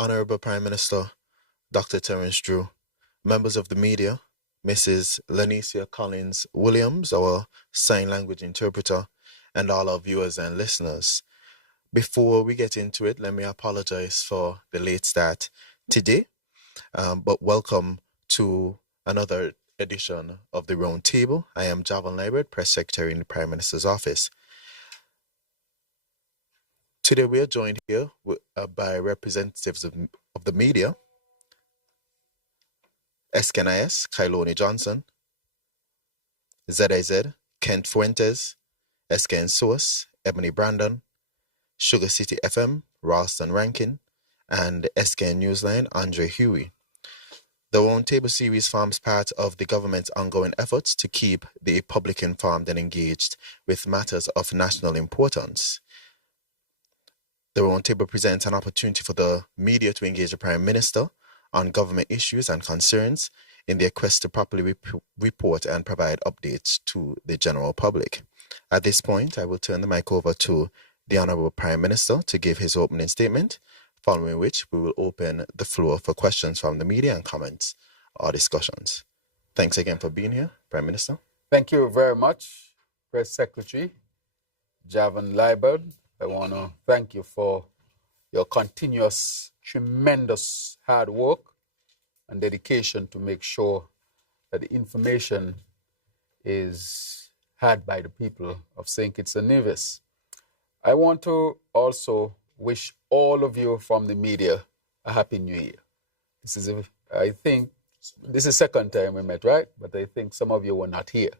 Honorable Prime Minister Dr. Terence Drew, members of the media, Mrs. Lanicia Collins Williams, our sign language interpreter, and all our viewers and listeners. Before we get into it, let me apologize for the late start today, but welcome to another edition of the Round Table. I am Javan Liebert, Press Secretary in the Prime Minister's Office. Today we are joined here by representatives of the media, SKNIS, Kailoni Johnson, ZIZ, Kent Fuentes, SKN Source, Ebony Brandon, Sugar City FM, Ralston Rankin, and SKN Newsline, Andre Huey. The Roundtable series forms part of the government's ongoing efforts to keep the public informed and engaged with matters of national importance. The Roundtable presents an opportunity for the media to engage the Prime Minister on government issues and concerns in their quest to properly report and provide updates to the general public. At this point, I will turn the mic over to the Honourable Prime Minister to give his opening statement, following which we will open the floor for questions from the media and comments or discussions. Thanks again for being here, Prime Minister. Thank you very much, Press Secretary Javan Liebert. I want to thank you for your continuous, tremendous hard work and dedication to make sure that the information is had by the people of St. Kitts and Nevis. I want to also wish all of you from the media a Happy New Year. I think this is the second time we met, right? But I think some of you were not here.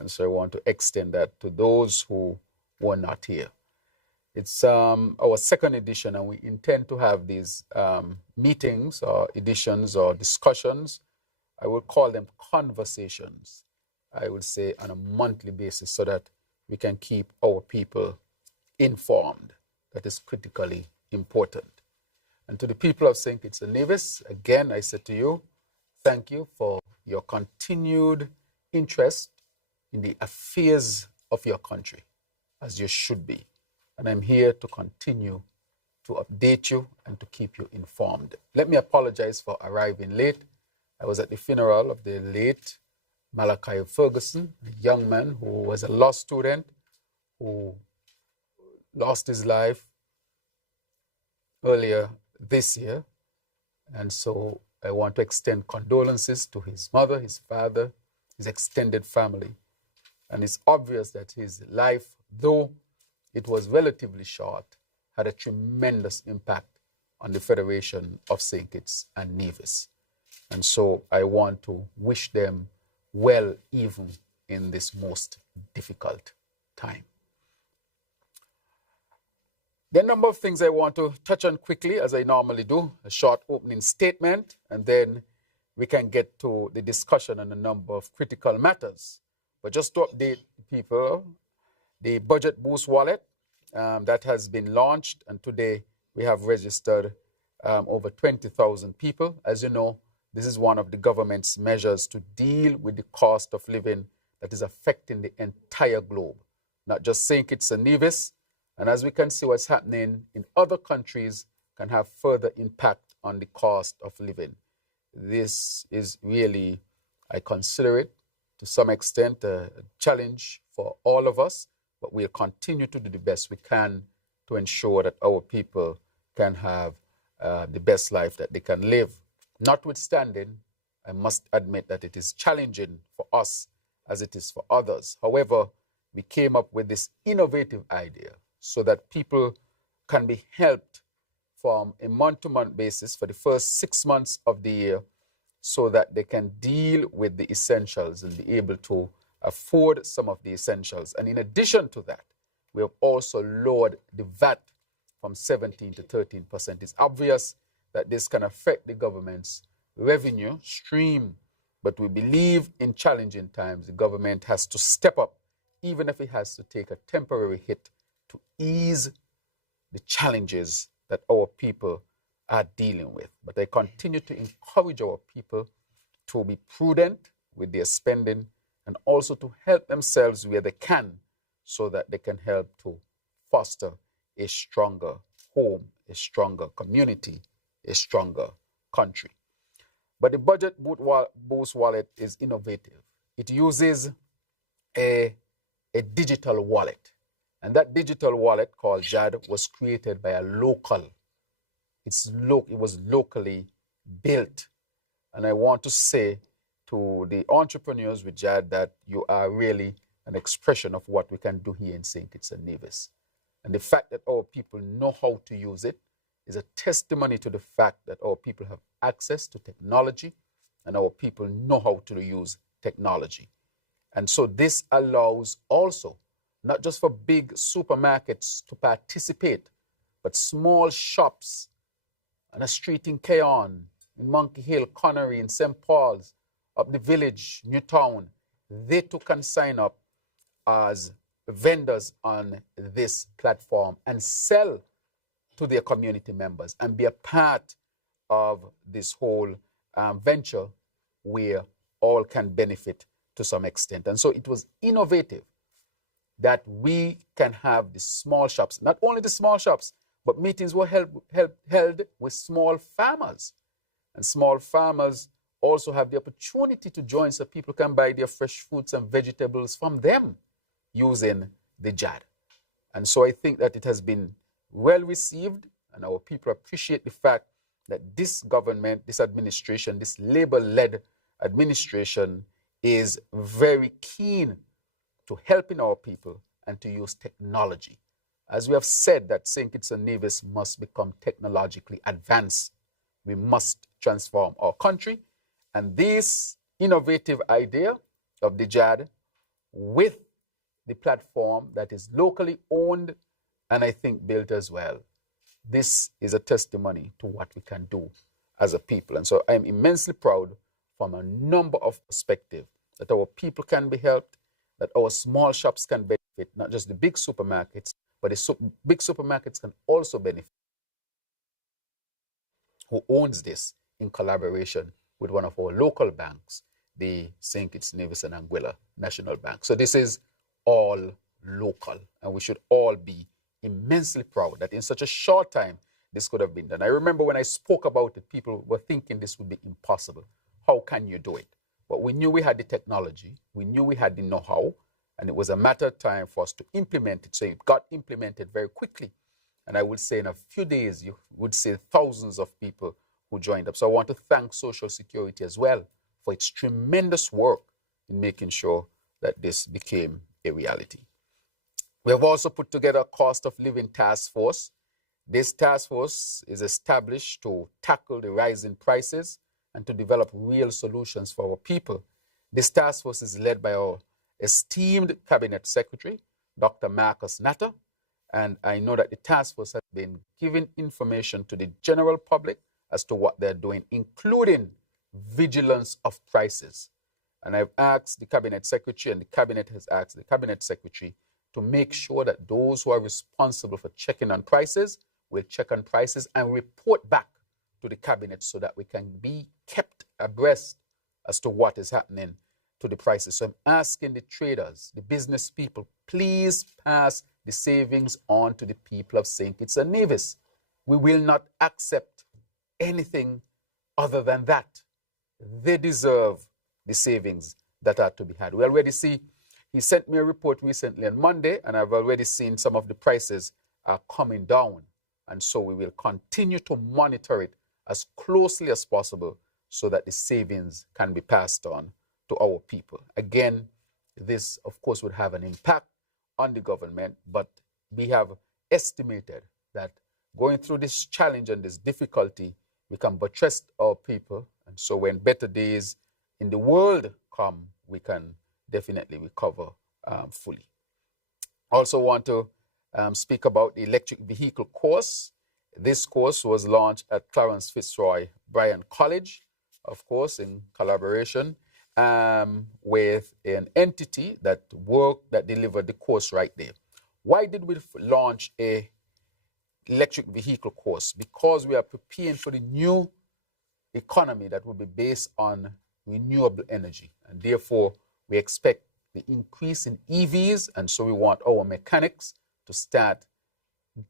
And so I want to extend that to those who were not here. It's our second edition, and we intend to have these meetings or editions or discussions. I will call them conversations, I would say, on a monthly basis so that we can keep our people informed. That is critically important. And to the people of St. Kitts and Nevis, again, I say to you, thank you for your continued interest in the affairs of your country, as you should be. And I'm here to continue to update you and to keep you informed. Let me apologize for arriving late. I was at the funeral of the late Malachi Ferguson, a young man who was a law student who lost his life earlier this year. And so I want to extend condolences to his mother, his father, his extended family. And it's obvious that his life, though it was relatively short, had a tremendous impact on the Federation of St. Kitts and Nevis. And so I want to wish them well even in this most difficult time. There are a number of things I want to touch on quickly, as I normally do, a short opening statement, and then we can get to the discussion on a number of critical matters. But just to update people, the Budget Boost wallet that has been launched, and today we have registered over 20,000 people. As you know, this is one of the government's measures to deal with the cost of living that is affecting the entire globe, not just St. Kitts and Nevis. And as we can see, what's happening in other countries can have further impact on the cost of living. This is really, I consider it to some extent a challenge for all of us, but we'll continue to do the best we can to ensure that our people can have the best life that they can live. Notwithstanding, I must admit that it is challenging for us as it is for others. However, we came up with this innovative idea so that people can be helped from a month-to-month basis for the first 6 months of the year so that they can deal with the essentials and be able to afford some of the essentials. And in addition to that, we have also lowered the VAT from 17 to 13%. It's obvious that this can affect the government's revenue stream, but we believe in challenging times, the government has to step up, even if it has to take a temporary hit to ease the challenges that our people are dealing with. But I continue to encourage our people to be prudent with their spending and also to help themselves where they can so that they can help to foster a stronger home, a stronger community, a stronger country. But the Budget Boost wallet is innovative. It uses a digital wallet. And that digital wallet called JAD was created by a local. It was locally built. And I want to say to the entrepreneurs with JAD that you are really an expression of what we can do here in St. Kitts and Nevis. And the fact that our people know how to use it is a testimony to the fact that our people have access to technology and our people know how to use technology. And so this allows also, not just for big supermarkets to participate, but small shops on a street in Keon, in Monkey Hill, Connery, in St. Paul's, up the village, Newtown, they too can sign up as vendors on this platform and sell to their community members and be a part of this whole venture where all can benefit to some extent. And so it was innovative that we can have the small shops, not only the small shops, but meetings were held with small farmers. And small farmers also have the opportunity to join so people can buy their fresh fruits and vegetables from them using the JAD. And so I think that it has been well received, and our people appreciate the fact that this government, this administration, this Labour-led administration is very keen to helping our people and to use technology. As we have said, that St. Kitts and Nevis must become technologically advanced. We must transform our country. And this innovative idea of the JAD with the platform that is locally owned and I think built as well, this is a testimony to what we can do as a people. And so I'm immensely proud from a number of perspectives that our people can be helped, that our small shops can benefit, not just the big supermarkets, but the big supermarkets can also benefit. Who owns this in collaboration with one of our local banks, the St. Kitts, Nevis and Anguilla National Bank. So this is all local, and we should all be immensely proud that in such a short time this could have been done. I remember when I spoke about it, people were thinking this would be impossible. How can you do it? But we knew we had the technology, we knew we had the know-how, and it was a matter of time for us to implement it. So it got implemented very quickly. And I would say in a few days, you would see thousands of people who joined up. So I want to thank Social Security as well for its tremendous work in making sure that this became a reality. We have also put together a cost of living task force. This task force is established to tackle the rising prices and to develop real solutions for our people. This task force is led by our esteemed Cabinet Secretary, Dr. Marcus Natter, and I know that the task force has been giving information to the general public as to what they're doing, including vigilance of prices. And I've asked the Cabinet Secretary, and the Cabinet has asked the Cabinet Secretary to make sure that those who are responsible for checking on prices will check on prices and report back to the Cabinet so that we can be kept abreast as to what is happening to the prices. So I'm asking the traders, the business people, please pass the savings on to the people of St. Kitts and Nevis. We will not accept anything other than that. They deserve the savings that are to be had. We already see, he sent me a report recently on Monday, and I've already seen some of the prices are coming down. And so we will continue to monitor it as closely as possible so that the savings can be passed on to our people. Again, this, of course, would have an impact on the government, but we have estimated that going through this challenge and this difficulty, we can buttress our people. And so when better days in the world come, we can definitely recover fully. Also want to speak about the electric vehicle course. This course was launched at Clarence Fitzroy Bryan College, of course, in collaboration with an entity that delivered the course right there. Why did we launch a electric vehicle course? Because we are preparing for the new economy that will be based on renewable energy. And therefore, we expect the increase in EVs. And so we want our mechanics to start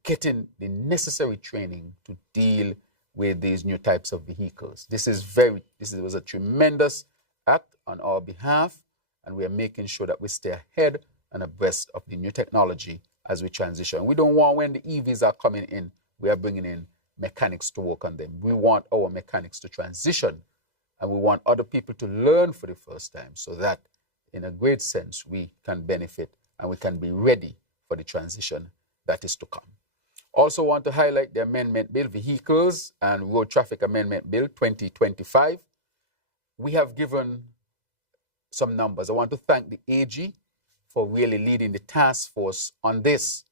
getting the necessary training to deal with these new types of vehicles. This was a tremendous act on our behalf, and we are making sure that we stay ahead and abreast of the new technology as we transition. We don't want, when the EVs are coming in, we are bringing in mechanics to work on them. We want our mechanics to transition, and we want other people to learn for the first time, so that in a great sense we can benefit and we can be ready for the transition that is to come. Also want to highlight the Amendment Bill, Vehicles and Road Traffic Amendment Bill 2025. We have given some numbers. I want to thank the AG for really leading the task force on this.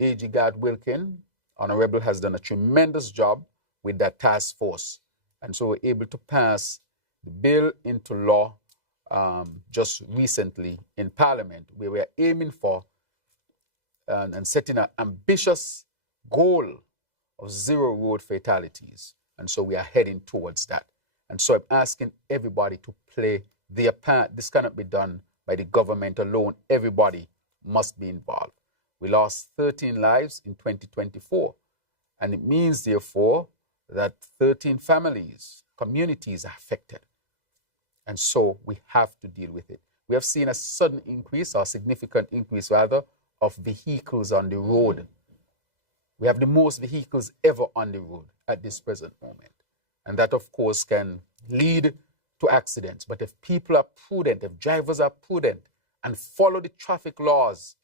AG Gad Wilkin, Honorable, has done a tremendous job with that task force. And so we're able to pass the bill into law just recently in Parliament, where we are aiming for and setting an ambitious goal of 0 road fatalities. And so we are heading towards that. And so I'm asking everybody to play their part. This cannot be done by the government alone. Everybody must be involved. We lost 13 lives in 2024. And it means, therefore, that 13 families, communities are affected. And so we have to deal with it. We have seen a sudden increase, or significant increase rather, of vehicles on the road. We have the most vehicles ever on the road at this present moment. And that, of course, can lead to accidents. But if people are prudent, if drivers are prudent and follow the traffic laws,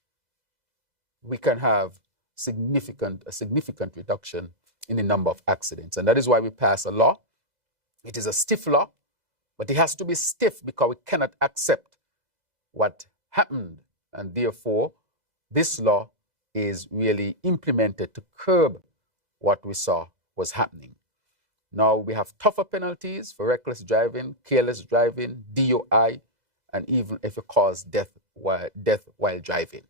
we can have a significant reduction in the number of accidents. And that is why we pass a law. It is a stiff law, but it has to be stiff because we cannot accept what happened. And therefore, this law is really implemented to curb what we saw was happening. Now we have tougher penalties for reckless driving, careless driving, DUI, and even if it causes death while driving.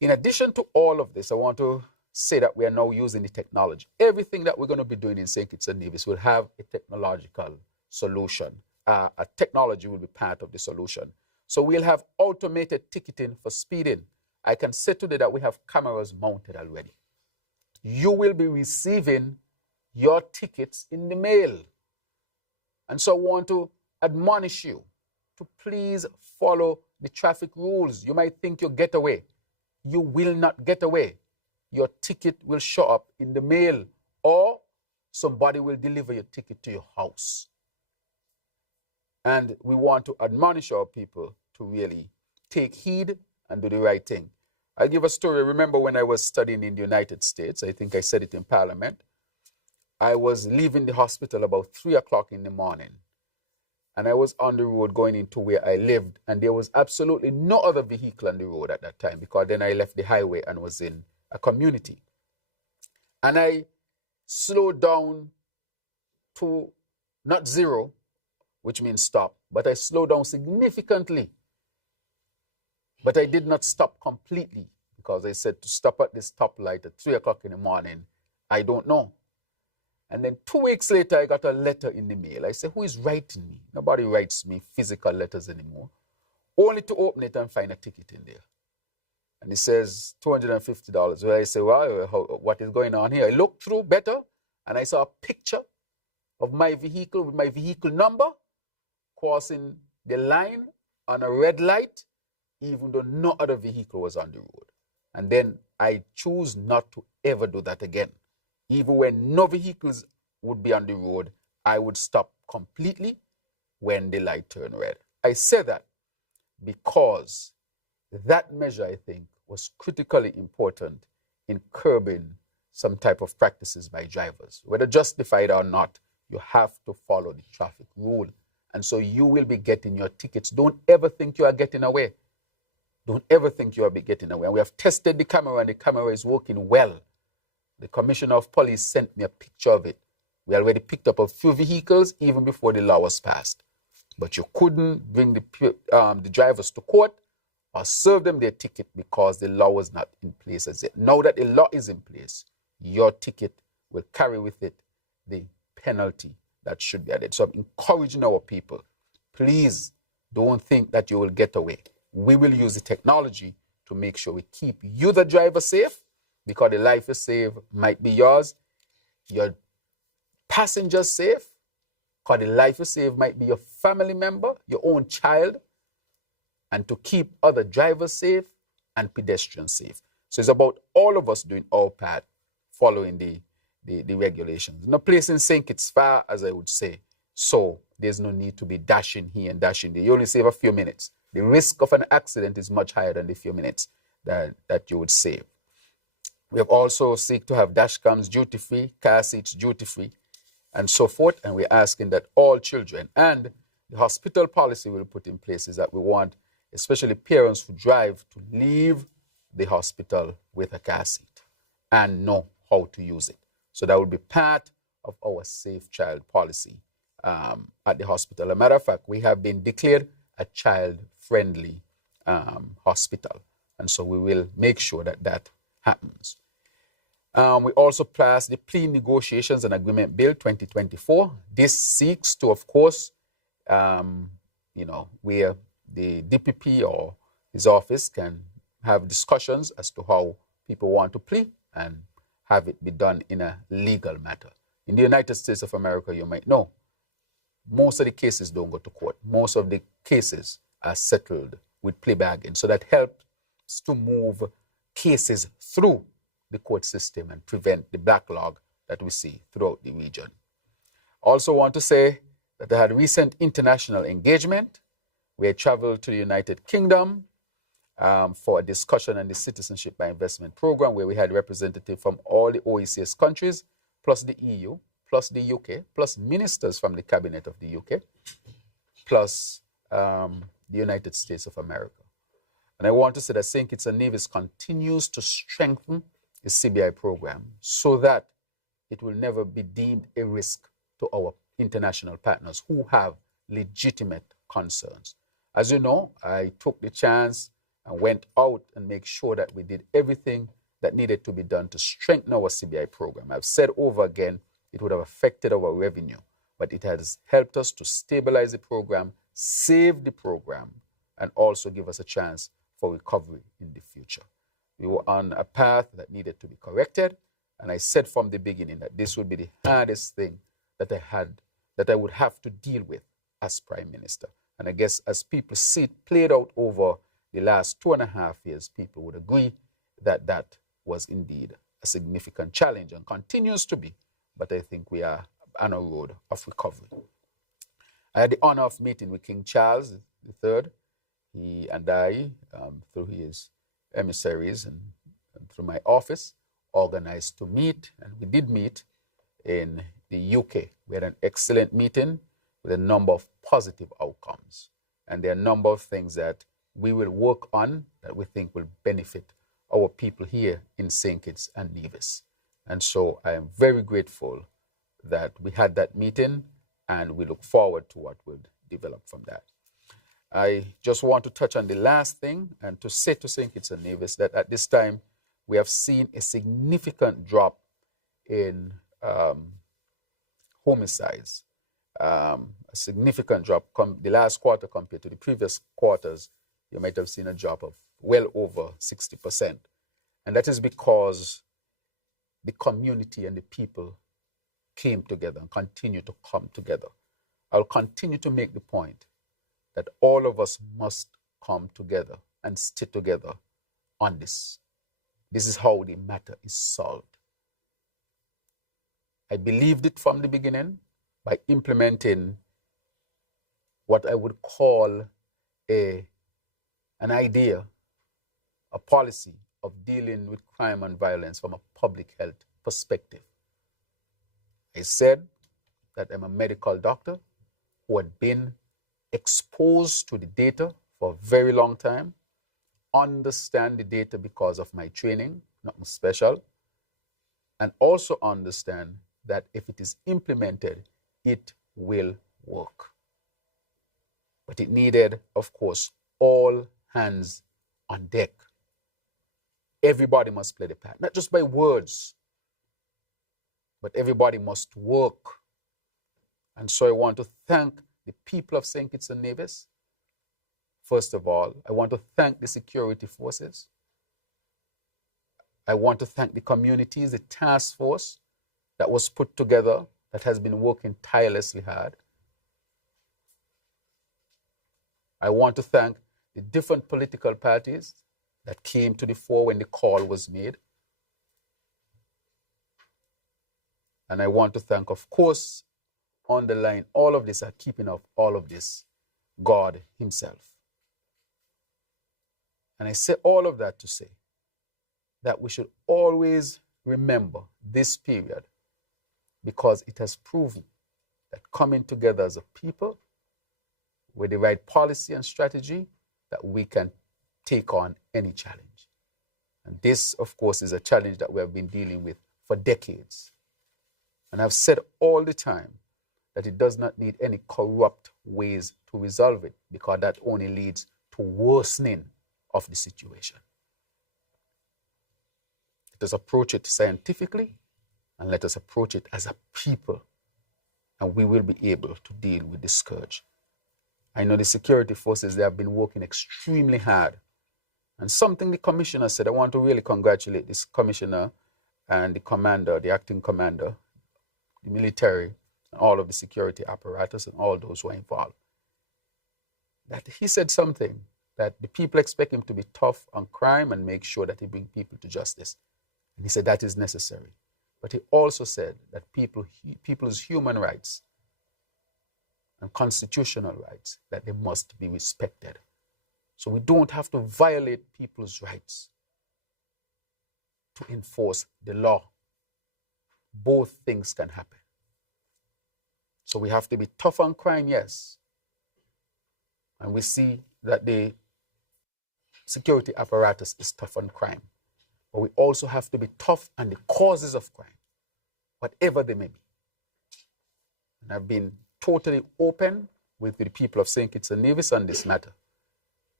In addition to all of this, I want to say that we are now using the technology. Everything that we're going to be doing in St. Kitts and Nevis will have a technological solution. A technology will be part of the solution. So we'll have automated ticketing for speeding. I can say today that we have cameras mounted already. You will be receiving your tickets in the mail. And so I want to admonish you to please follow the traffic rules. You might think you'll get away. You will not get away. Your ticket will show up in the mail, or somebody will deliver your ticket to your house. And we want to admonish our people to really take heed and do the right thing. I'll give a story. Remember when I was studying in the United States, I think I said it in Parliament, I was leaving the hospital about 3 o'clock in the morning. And I was on the road going into where I lived, and there was absolutely no other vehicle on the road at that time, because then I left the highway and was in a community. And I slowed down to not 0, which means stop, but I slowed down significantly. But I did not stop completely, because I said to stop at this stoplight at 3 o'clock in the morning, I don't know. And then 2 weeks later, I got a letter in the mail. I said, who is writing me? Nobody writes me physical letters anymore. Only to open it and find a ticket in there. And it says $250. Well, I say, well, what is going on here? I looked through better, and I saw a picture of my vehicle with my vehicle number crossing the line on a red light, even though no other vehicle was on the road. And then I choose not to ever do that again. Even when no vehicles would be on the road, I would stop completely when the light turned red. I say that because that measure, I think, was critically important in curbing some type of practices by drivers. Whether justified or not, you have to follow the traffic rule. And so you will be getting your tickets. Don't ever think you are getting away. Don't ever think you are getting away. And we have tested the camera, and the camera is working well. The Commissioner of Police sent me a picture of it. We already picked up a few vehicles even before the law was passed. But you couldn't bring the drivers to court or serve them their ticket because the law was not in place as yet. Now that the law is in place, your ticket will carry with it the penalty that should be added. So I'm encouraging our people, please don't think that you will get away. We will use the technology to make sure we keep you, the driver, safe, because the life you save might be yours. your passengers safe, because the life you save might be your family member, your own child, and to keep other drivers safe and pedestrians safe. So it's about all of us doing our part, following the regulations. No place in St. Kitts far, as I would say. So there's no need to be dashing here and dashing there. You only save a few minutes. The risk of an accident is much higher than the few minutes that you would save. We have also seek to have dash cams duty-free, car seats duty-free, and so forth. And we're asking that all children, and the hospital policy we'll put in place is that we want, especially parents who drive, to leave the hospital with a car seat and know how to use it. So that will be part of our Safe Child policy at the hospital. As a matter of fact, we have been declared a child-friendly hospital. And so we will make sure that that happens. We also passed the Plea Negotiations and Agreement Bill 2024. This seeks to, of course, where the DPP or his office can have discussions as to how people want to plea and have it be done in a legal matter. In the United States of America, you might know, most of the cases don't go to court. Most of the cases are settled with plea bargain. So that helps to move cases through the court system and prevent the backlog that we see throughout the region. Also want to say that I had recent international engagement. We had traveled to the United Kingdom for a discussion on the Citizenship by Investment Program, where we had representatives from all the OECS countries, plus the EU, plus the UK, plus ministers from the cabinet of the UK, plus the United States of America. And I want to say that St. Kitts and Nevis continues to strengthen the CBI program so that it will never be deemed a risk to our international partners who have legitimate concerns. As you know, I took the chance and went out and make sure that we did everything that needed to be done to strengthen our CBI program. I've said over again, it would have affected our revenue, but it has helped us to stabilize the program, save the program, and also give us a chance for recovery in the future. We were on a path that needed to be corrected, and I said from the beginning that this would be the hardest thing that I would have to deal with as Prime Minister. And I guess as people see it played out over the last 2.5 years, people would agree that that was indeed a significant challenge and continues to be. But I think we are on a road of recovery. I had the honor of meeting with King Charles III. He and I, through his emissaries and through my office, organized to meet, and we did meet in the UK. We had an excellent meeting with a number of positive outcomes. And there are a number of things that we will work on that we think will benefit our people here in St. Kitts and Nevis. And so I am very grateful that we had that meeting, and we look forward to what will develop from that. I just want to touch on the last thing and to say to St. Kitts and Nevis that at this time we have seen a significant drop in homicides, a significant drop. The last quarter compared to the previous quarters, you might have seen a drop of well over 60%. And that is because the community and the people came together and continue to come together. I'll continue to make the point that all of us must come together and stick together on this. This is how the matter is solved. I believed it from the beginning by implementing what I would call an idea, a policy of dealing with crime and violence from a public health perspective. I said that I'm a medical doctor who had been exposed to the data for a very long time, understand the data because of my training, nothing special, and also understand that if it is implemented, it will work. But it needed, of course, all hands on deck. Everybody must play the part, not just by words, but everybody must work. And so I want to thank the people of St. Kitts and Nevis. First of all, I want to thank the security forces. I want to thank the communities, the task force, that was put together, that has been working tirelessly hard. I want to thank the different political parties that came to the fore when the call was made. And I want to thank, of course, underline all of this and keeping up all of this, God himself. And I say all of that to say that we should always remember this period, because it has proven that coming together as a people with the right policy and strategy, that we can take on any challenge. And this, of course, is a challenge that we have been dealing with for decades. And I've said all the time that it does not need any corrupt ways to resolve it, because that only leads to worsening of the situation. Let us approach it scientifically, and let us approach it as a people, and we will be able to deal with this scourge. I know the security forces, they have been working extremely hard. And something the commissioner said, I want to really congratulate this commissioner and the commander, the acting commander, the military, and all of the security apparatus and all those who are involved. That he said something, that the people expect him to be tough on crime and make sure that he brings people to justice. And he said that is necessary. But he also said that people's human rights and constitutional rights, that they must be respected. So we don't have to violate people's rights to enforce the law. Both things can happen. So we have to be tough on crime, yes. And we see that the security apparatus is tough on crime. But we also have to be tough on the causes of crime, whatever they may be. And I've been totally open with the people of St. Kitts and Nevis on this matter.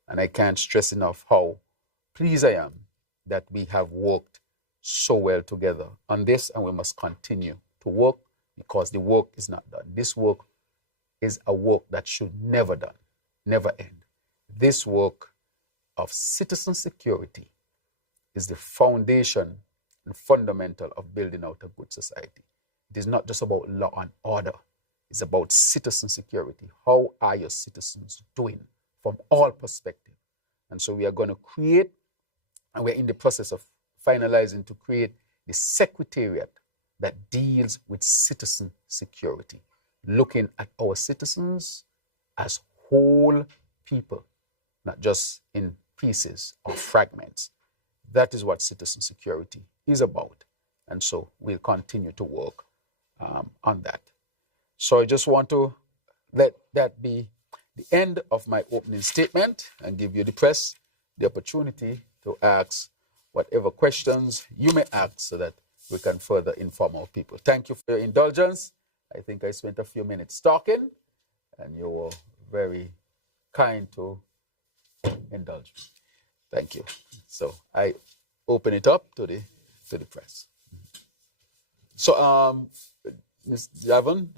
And I can't stress enough how pleased I am that we have worked so well together on this, and we must continue to work, because the work is not done. This work is a work that should never done, never end. This work of citizen security is the foundation and fundamental of building out a good society. It is not just about law and order. It's about citizen security. How are your citizens doing from all perspectives? And so we are going to create, and we're in the process of finalizing to create the secretariat that deals with citizen security, looking at our citizens as whole people, not just in pieces or fragments. That is what citizen security is about. And so we'll continue to work on that. So I just want to let that be the end of my opening statement and give you, the press, the opportunity to ask whatever questions you may ask so that we can further inform our people. Thank you for your indulgence. I think I spent a few minutes talking, and you were very kind to indulge me. Thank you. So I open it up to the press. So, Ms. Javon,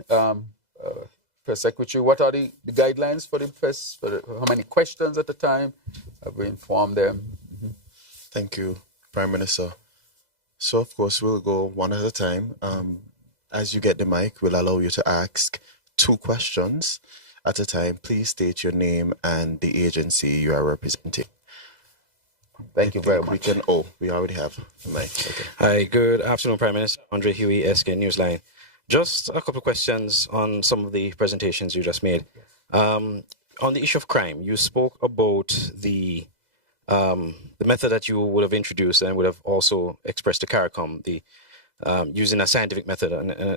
Press Secretary, what are the guidelines for the press? How many questions at a time? Have we informed them? Mm-hmm. Thank you, Prime Minister. So, of course, we'll go one at a time. As you get the mic, we'll allow you to ask 2 questions at a time. Please state your name and the agency you are representing. Thank you very much. We already have the mic. Okay. Hi, good afternoon, Prime Minister. Andre Huey, SK Newsline. Just a couple of questions on some of the presentations you just made. On the issue of crime, you spoke about the method that you would have introduced and would have also expressed to CARICOM, the using a scientific method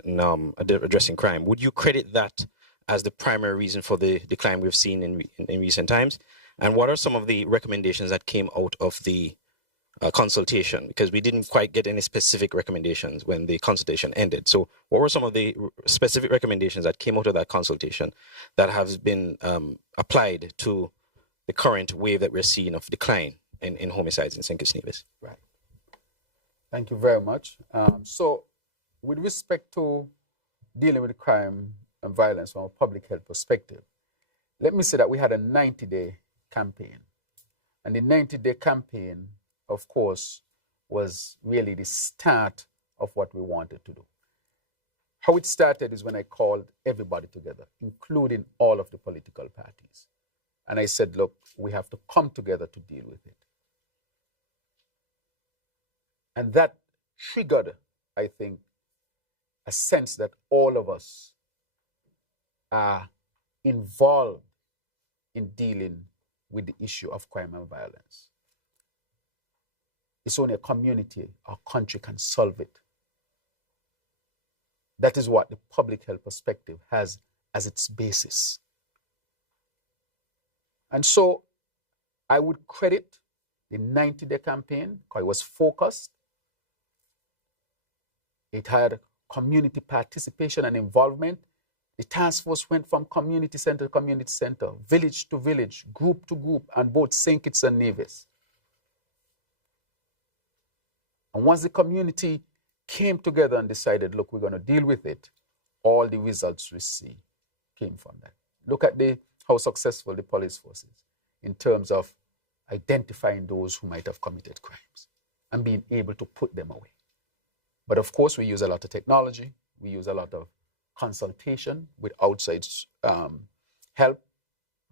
in addressing crime. Would you credit that as the primary reason for the decline we've seen in recent times? And what are some of the recommendations that came out of the consultation? Because we didn't quite get any specific recommendations when the consultation ended. So what were some of the specific recommendations that came out of that consultation that have been applied to the current wave that we're seeing of decline in homicides in St. Kitts Nevis? Right. Thank you very much. So with respect to dealing with crime and violence from a public health perspective, let me say that we had a 90-day campaign. And the 90-day campaign, of course, was really the start of what we wanted to do. How it started is when I called everybody together, including all of the political parties. And I said, look, we have to come together to deal with it. And that triggered, I think, a sense that all of us are involved in dealing with the issue of crime and violence. It's only a community or country can solve it. That is what the public health perspective has as its basis. And so I would credit the 90-day campaign because it was focused. It had community participation and involvement. The task force went from community center to community center, village to village, group to group, on both St. Kitts and Nevis. And once the community came together and decided, look, we're going to deal with it, all the results we see came from that. Look at how successful the police force is in terms of identifying those who might have committed crimes and being able to put them away. But of course, we use a lot of technology. We use a lot of consultation with outside help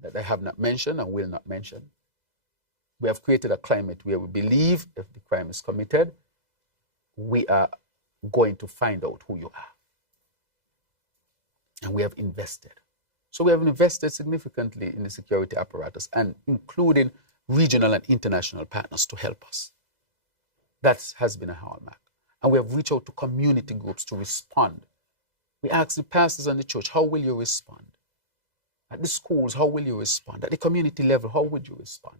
that I have not mentioned and will not mention. We have created a climate where we believe if the crime is committed, we are going to find out who you are. And we have invested. So we have invested significantly in the security apparatus and including regional and international partners to help us. That has been a hallmark. And we have reached out to community groups to respond. We asked the pastors and the church, how will you respond? At the schools, how will you respond? At the community level, how would you respond?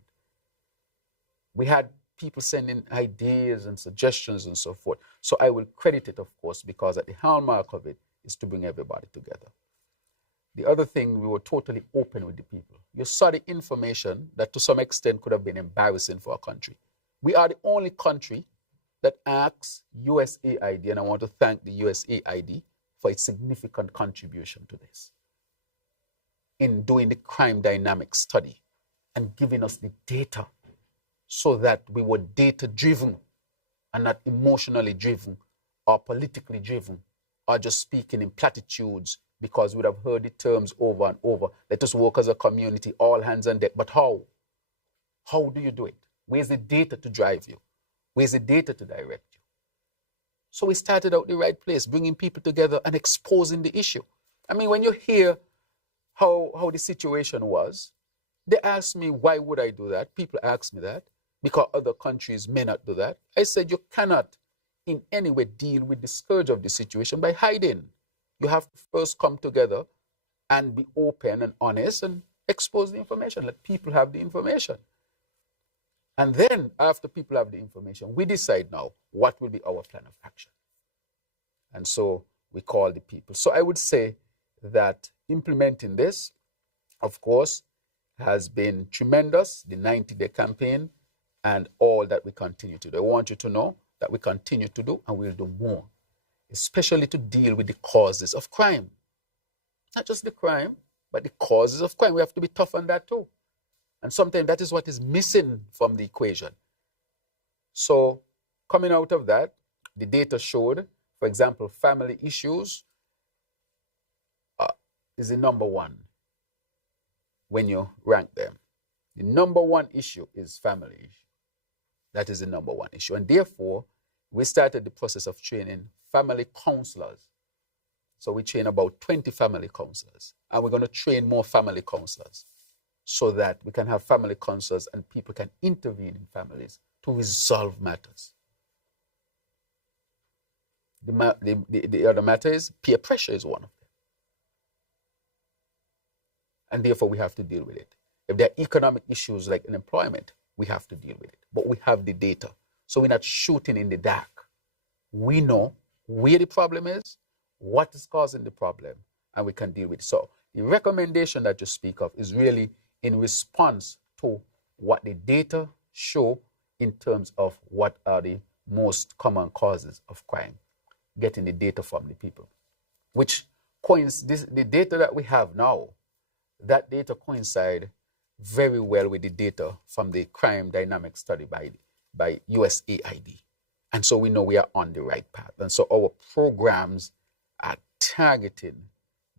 We had people sending ideas and suggestions and so forth. So I will credit it, of course, because at the hallmark of it is to bring everybody together. The other thing, we were totally open with the people. You saw the information that to some extent could have been embarrassing for our country. We are the only country that asks USAID, and I want to thank the USAID for its significant contribution to this, in doing the crime dynamic study and giving us the data so that we were data-driven and not emotionally driven or politically driven or just speaking in platitudes because we'd have heard the terms over and over. Let us work as a community, all hands on deck. But how? How do you do it? Where's the data to drive you? Where's the data to direct you? So we started out the right place, bringing people together and exposing the issue. I mean, when you hear how the situation was, they asked me, why would I do that? People ask me that because other countries may not do that. I said, you cannot in any way deal with the scourge of the situation by hiding. You have to first come together and be open and honest and expose the information. Let people have the information. And then after people have the information, we decide now what will be our plan of action. And so we call the people. So I would say that implementing this, of course, has been tremendous, the 90-day campaign and all that we continue to do. I want you to know that we continue to do and we'll do more, especially to deal with the causes of crime. Not just the crime, but the causes of crime. We have to be tough on that too. And sometimes that is what is missing from the equation. So coming out of that, the data showed, for example, family issues is the number one when you rank them. The number one issue is family issue. That is the number one issue. And therefore, we started the process of training family counselors. So we train about 20 family counselors. And we're going to train more family counselors so that we can have family counselors and people can intervene in families to resolve matters. The other matter is peer pressure is one of them. And therefore, we have to deal with it. If there are economic issues like unemployment, we have to deal with it. But we have the data. So we're not shooting in the dark. We know where the problem is, what is causing the problem, and we can deal with it. So the recommendation that you speak of is really in response to what the data show in terms of what are the most common causes of crime, getting the data from the people, which the data that we have now, that data coincide very well with the data from the crime dynamic study by USAID. And so we know we are on the right path. And so our programs are targeting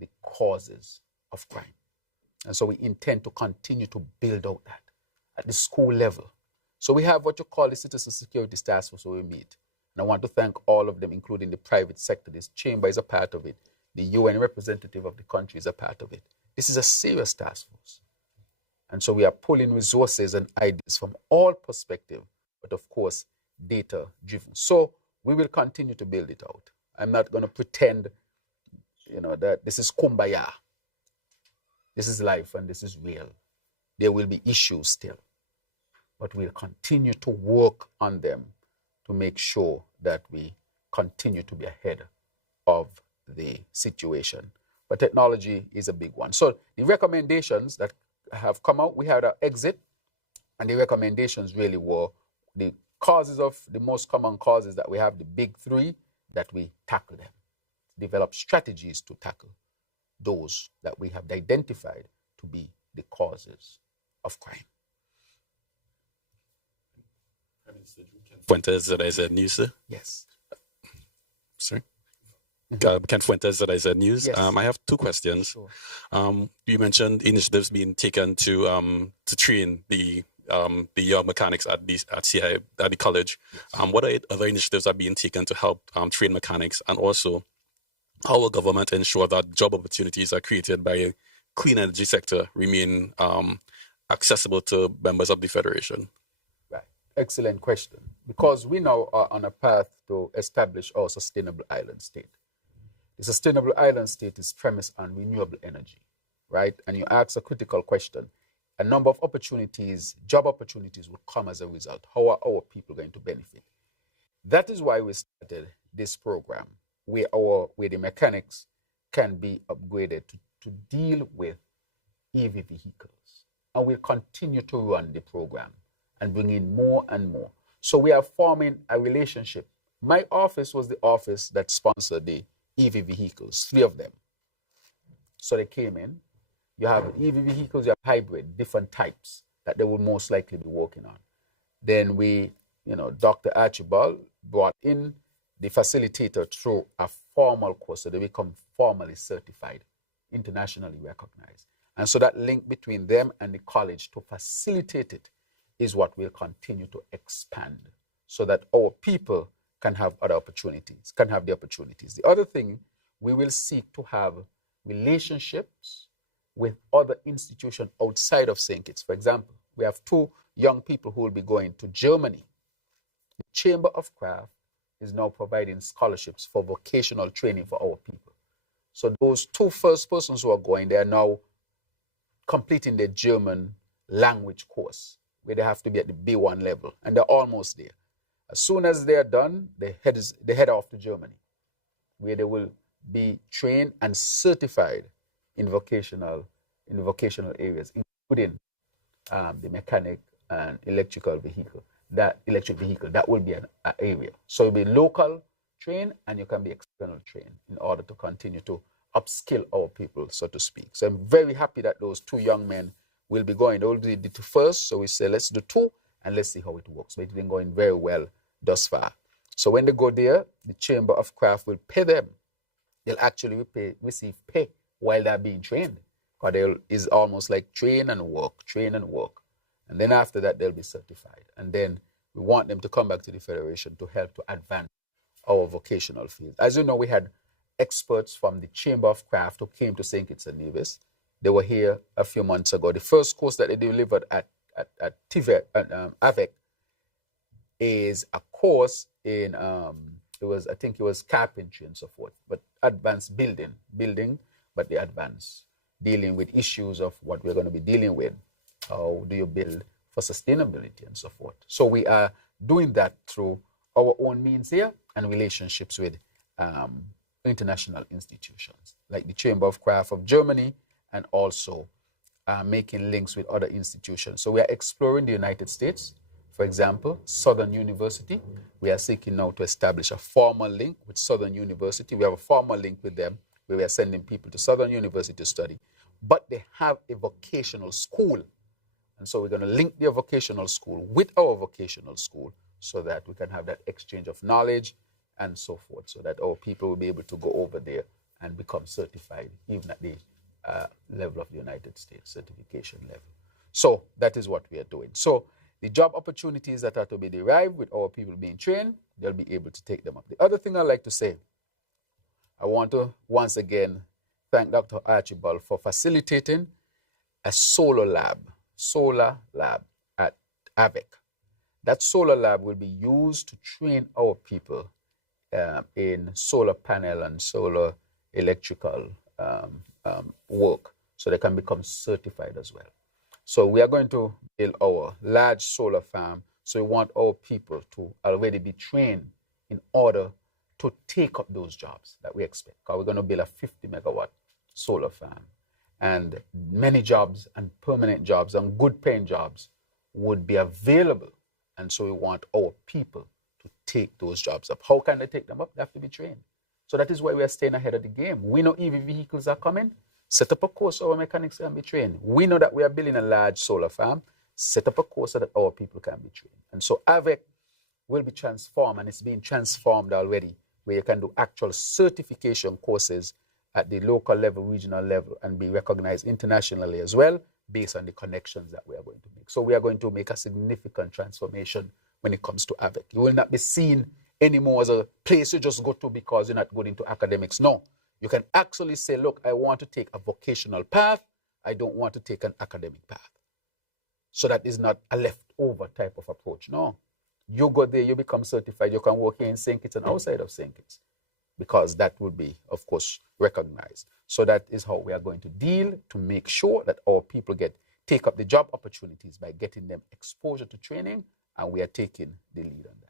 the causes of crime. And so we intend to continue to build out that at the school level. So we have what you call the Citizen Security Task Force where we meet. And I want to thank all of them, including the private sector. This chamber is a part of it. The UN representative of the country is a part of it. This is a serious task force. And so we are pulling resources and ideas from all perspectives, but of course, data-driven. So we will continue to build it out. I'm not going to pretend, that this is kumbaya. This is life and this is real. There will be issues still, but we'll continue to work on them to make sure that we continue to be ahead of the situation. But technology is a big one. So the recommendations that have come out, we had an exit, and the recommendations really were the causes of the most common causes that we have, the big three, that we tackle them, develop strategies to tackle those that we have identified to be the causes of crime. Fuentes, ZIZ News, sir? Yes. Sorry? Ken Fuentes, ZIZ News. Yes. I have two questions. Sure. You mentioned initiatives being taken to train the young mechanics at the college. Yes. What other initiatives are being taken to help train mechanics, and also how will government ensure that job opportunities are created by a clean energy sector remain accessible to members of the Federation? Right. Excellent question. Because we now are on a path to establish our sustainable island state. The sustainable island state is premised on renewable energy, right? And you ask a critical question. A number of opportunities, job opportunities will come as a result. How are our people going to benefit? That is why we started this program where the mechanics can be upgraded to deal with EV vehicles. And we'll continue to run the program and bring in more and more. So we are forming a relationship. My office was the office that sponsored the EV vehicles, 3 of them. So they came in. You have EV vehicles, you have hybrid, different types that they will most likely be working on. Then Dr. Archibald brought in the facilitator through a formal course so they become formally certified, internationally recognized. And so that link between them and the college to facilitate it is what will continue to expand so that our people can have other opportunities, can have the opportunities. The other thing, we will seek to have relationships with other institutions outside of St. Kitts. For example, we have 2 young people who will be going to Germany. The Chamber of Craft is now providing scholarships for vocational training for our people. So those 2 first persons who are going, they are now completing the German language course where they have to be at the B1 level, and they're almost there. As soon as they're done, they head off to Germany, where they will be trained and certified in vocational areas, including the mechanic and electric vehicle. That will be an area. So you'll be local trained and you can be external trained in order to continue to upskill our people, so to speak. So I'm very happy that those 2 young men will be going. They will be the 2 first. So we say, let's do 2 and let's see how it works. But it's been going very well thus far. So when they go there, the Chamber of Craft will pay them. They'll actually receive pay while they're being trained. Because it's almost like train and work. And then after that, they'll be certified. And then we want them to come back to the Federation to help to advance our vocational field. As you know, we had experts from the Chamber of Craft who came to St. Kitts and Nevis. They were here a few months ago. The first course that they delivered at AVEC is a course in, I think it was carpentry and so forth, but advanced building, but the advanced, dealing with issues of what we're going to be dealing with. How do you build for sustainability and so forth? So we are doing that through our own means here and relationships with international institutions like the Chamber of Craft of Germany, and also making links with other institutions. So we are exploring the United States. For example, Southern University. We are seeking now to establish a formal link with Southern University. We have a formal link with them where we are sending people to Southern University to study. But they have a vocational school. And so we're going to link their vocational school with our vocational school so that we can have that exchange of knowledge and so forth, so that our people will be able to go over there and become certified, even at the level of the United States certification level. So that is what we are doing. So the job opportunities that are to be derived with our people being trained, they'll be able to take them up. The other thing I like to say, I want to once again thank Dr. Archibald for facilitating a solar lab at AVIC. That solar lab will be used to train our people in solar panel and solar electrical work, so they can become certified as well. So we are going to build our large solar farm. So we want our people to already be trained in order to take up those jobs that we expect. Because we're going to build a 50 megawatt solar farm. And many jobs and permanent jobs and good paying jobs would be available. And so we want our people to take those jobs up. How can they take them up? They have to be trained. So that is why we are staying ahead of the game. We know EV vehicles are coming. Set up a course so our mechanics can be trained. We know that we are building a large solar farm. Set up a course so that our people can be trained. And so AVIC will be transformed, and it's being transformed already, where you can do actual certification courses at the local level, regional level, and be recognized internationally as well, based on the connections that we are going to make. So we are going to make a significant transformation when it comes to AVIC. You will not be seen anymore as a place you just go to because you're not good into academics. No. You can actually say, look, I want to take a vocational path. I don't want to take an academic path. So that is not a leftover type of approach. No. You go there, you become certified. You can work here in St. Kitts and outside of St. Kitts, because that will be, of course, recognized. So that is how we are going to deal to make sure that our people take up the job opportunities by getting them exposure to training, and we are taking the lead on that.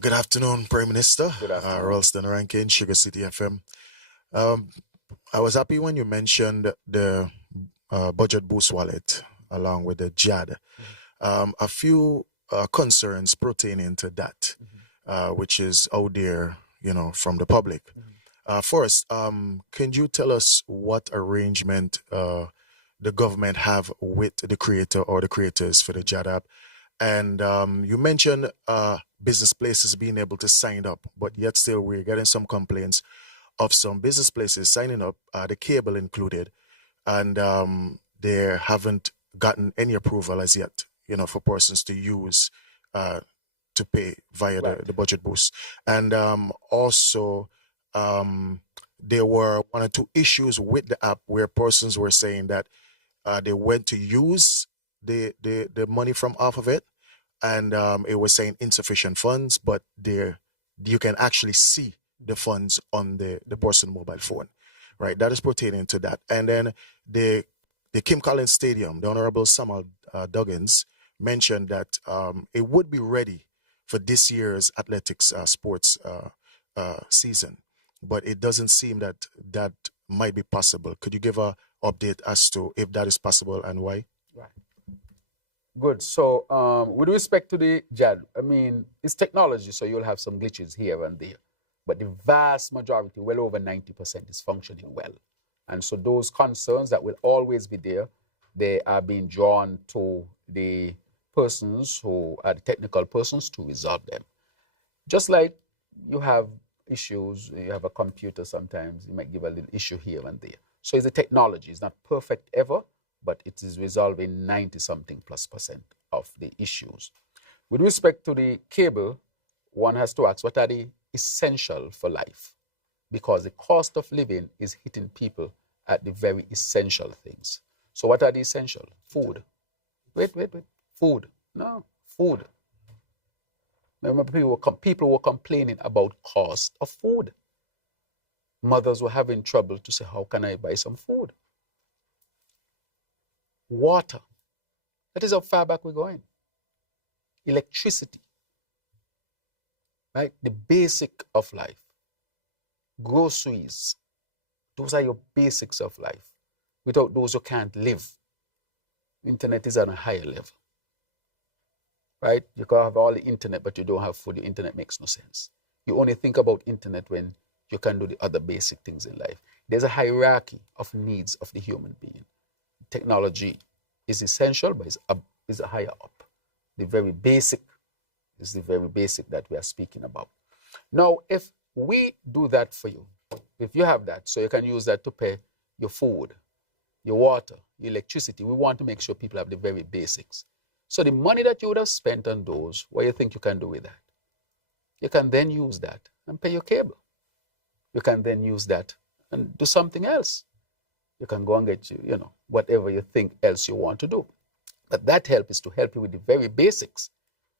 Good afternoon, Prime Minister. Good afternoon. Ralston Rankin, Sugar City FM. I was happy when you mentioned the budget boost wallet along with the JAD. A few concerns pertaining to that, which is out there, from the public. First, can you tell us what arrangement the government have with the creator or the creators for the JAD app? And you mentioned business places being able to sign up, but yet still we're getting some complaints of some business places signing up, the cable included, and they haven't gotten any approval as yet, for persons to use to pay via the budget boost. And also, there were one or two issues with the app where persons were saying that they went to use the money from off of it, and it was saying insufficient funds, but you can actually see the funds on the person mobile phone, right? That is pertaining to that. And then the Kim Collins Stadium, the Honorable Samuel Duggins mentioned that it would be ready for this year's athletics sports season, but it doesn't seem that might be possible. Could you give an update as to if that is possible and why? Right. Good. So with respect to the JAD, it's technology, so you'll have some glitches here and there. But the vast majority, well over 90%, is functioning well. And so those concerns that will always be there, they are being drawn to the persons who are the technical persons to resolve them. Just like you have issues, you have a computer sometimes, you might give a little issue here and there. So it's the technology. It's not perfect ever, but it is resolving 90-something+% of the issues. With respect to the cable, one has to ask, what are the essential for life? Because the cost of living is hitting people at the very essential things. So what are the essential? Food. Wait. Food. No, food. Remember, people were complaining about cost of food. Mothers were having trouble to say, how can I buy some food? Water. That is how far back we're going. Electricity. Right? The basic of life. Groceries. Those are your basics of life. Without those, you can't live. Internet is on a higher level. Right? You can have all the internet, but you don't have food. The internet makes no sense. You only think about internet when you can do the other basic things in life. There's a hierarchy of needs of the human being. Technology is essential, but is a higher up. The very basic is the very basic that we are speaking about. Now, if we do that for you. If you have that, so you can use that to pay your food, your water, your electricity. We want to make sure people have the very basics. So the money that you would have spent on those, what do you think you can do with that? You can then use that and pay your cable. You can then use that and do something else. You can go and get whatever you think else you want to do. But that help is to help you with the very basics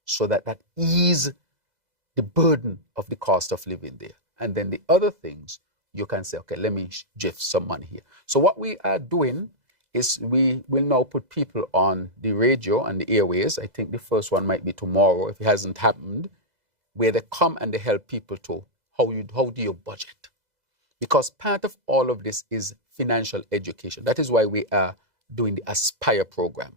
so that ease the burden of the cost of living there. And then the other things, you can say, okay, let me shift some money here. So what we are doing is we will now put people on the radio and the airways. I think the first one might be tomorrow, if it hasn't happened, where they come and they help people to how do you budget? Because part of all of this is financial education. That is why we are doing the Aspire program,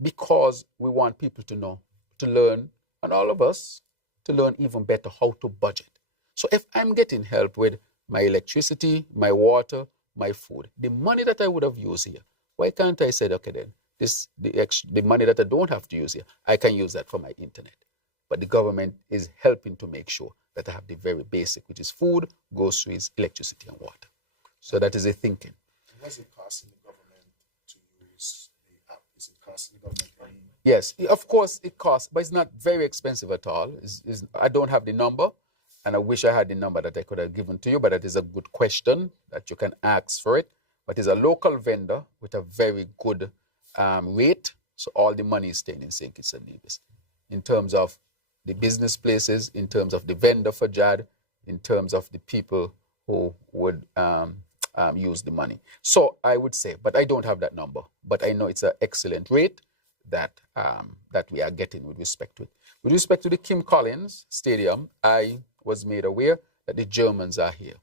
because we want people to know, to learn, and all of us to learn even better how to budget. So if I'm getting help with my electricity, my water, my food, the money that I would have used here, why can't I say, okay then, the money that I don't have to use here, I can use that for my internet. But the government is helping to make sure that I have the very basic, which is food, groceries, electricity, and water. So that is a thinking. What's it costing the government to use the app? Is it costing the government any? Yes, of course it costs, but it's not very expensive at all. I don't have the number, and I wish I had the number that I could have given to you, but that is a good question that you can ask for it. But it's a local vendor with a very good rate, so all the money is staying in St. Kitts and Nevis. In terms of the business places, in terms of the vendor for JAD, in terms of the people who would use the money. So I would say, but I don't have that number, but I know it's an excellent rate that we are getting with respect to it. With respect to the Kim Collins Stadium, I was made aware that the Germans are here.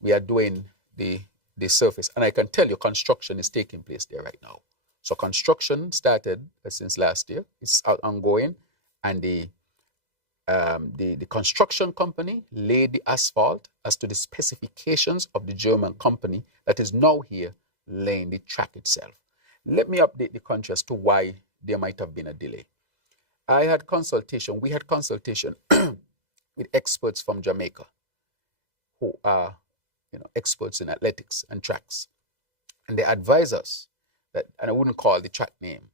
We are doing the surface, and I can tell you construction is taking place there right now. So construction started since last year. It's ongoing, and the construction company laid the asphalt as to the specifications of the German company that is now here laying the track itself. Let me update the country as to why there might have been a delay. We had consultation with experts from Jamaica who are experts in athletics and tracks. And they advise us that, and I wouldn't call the track name,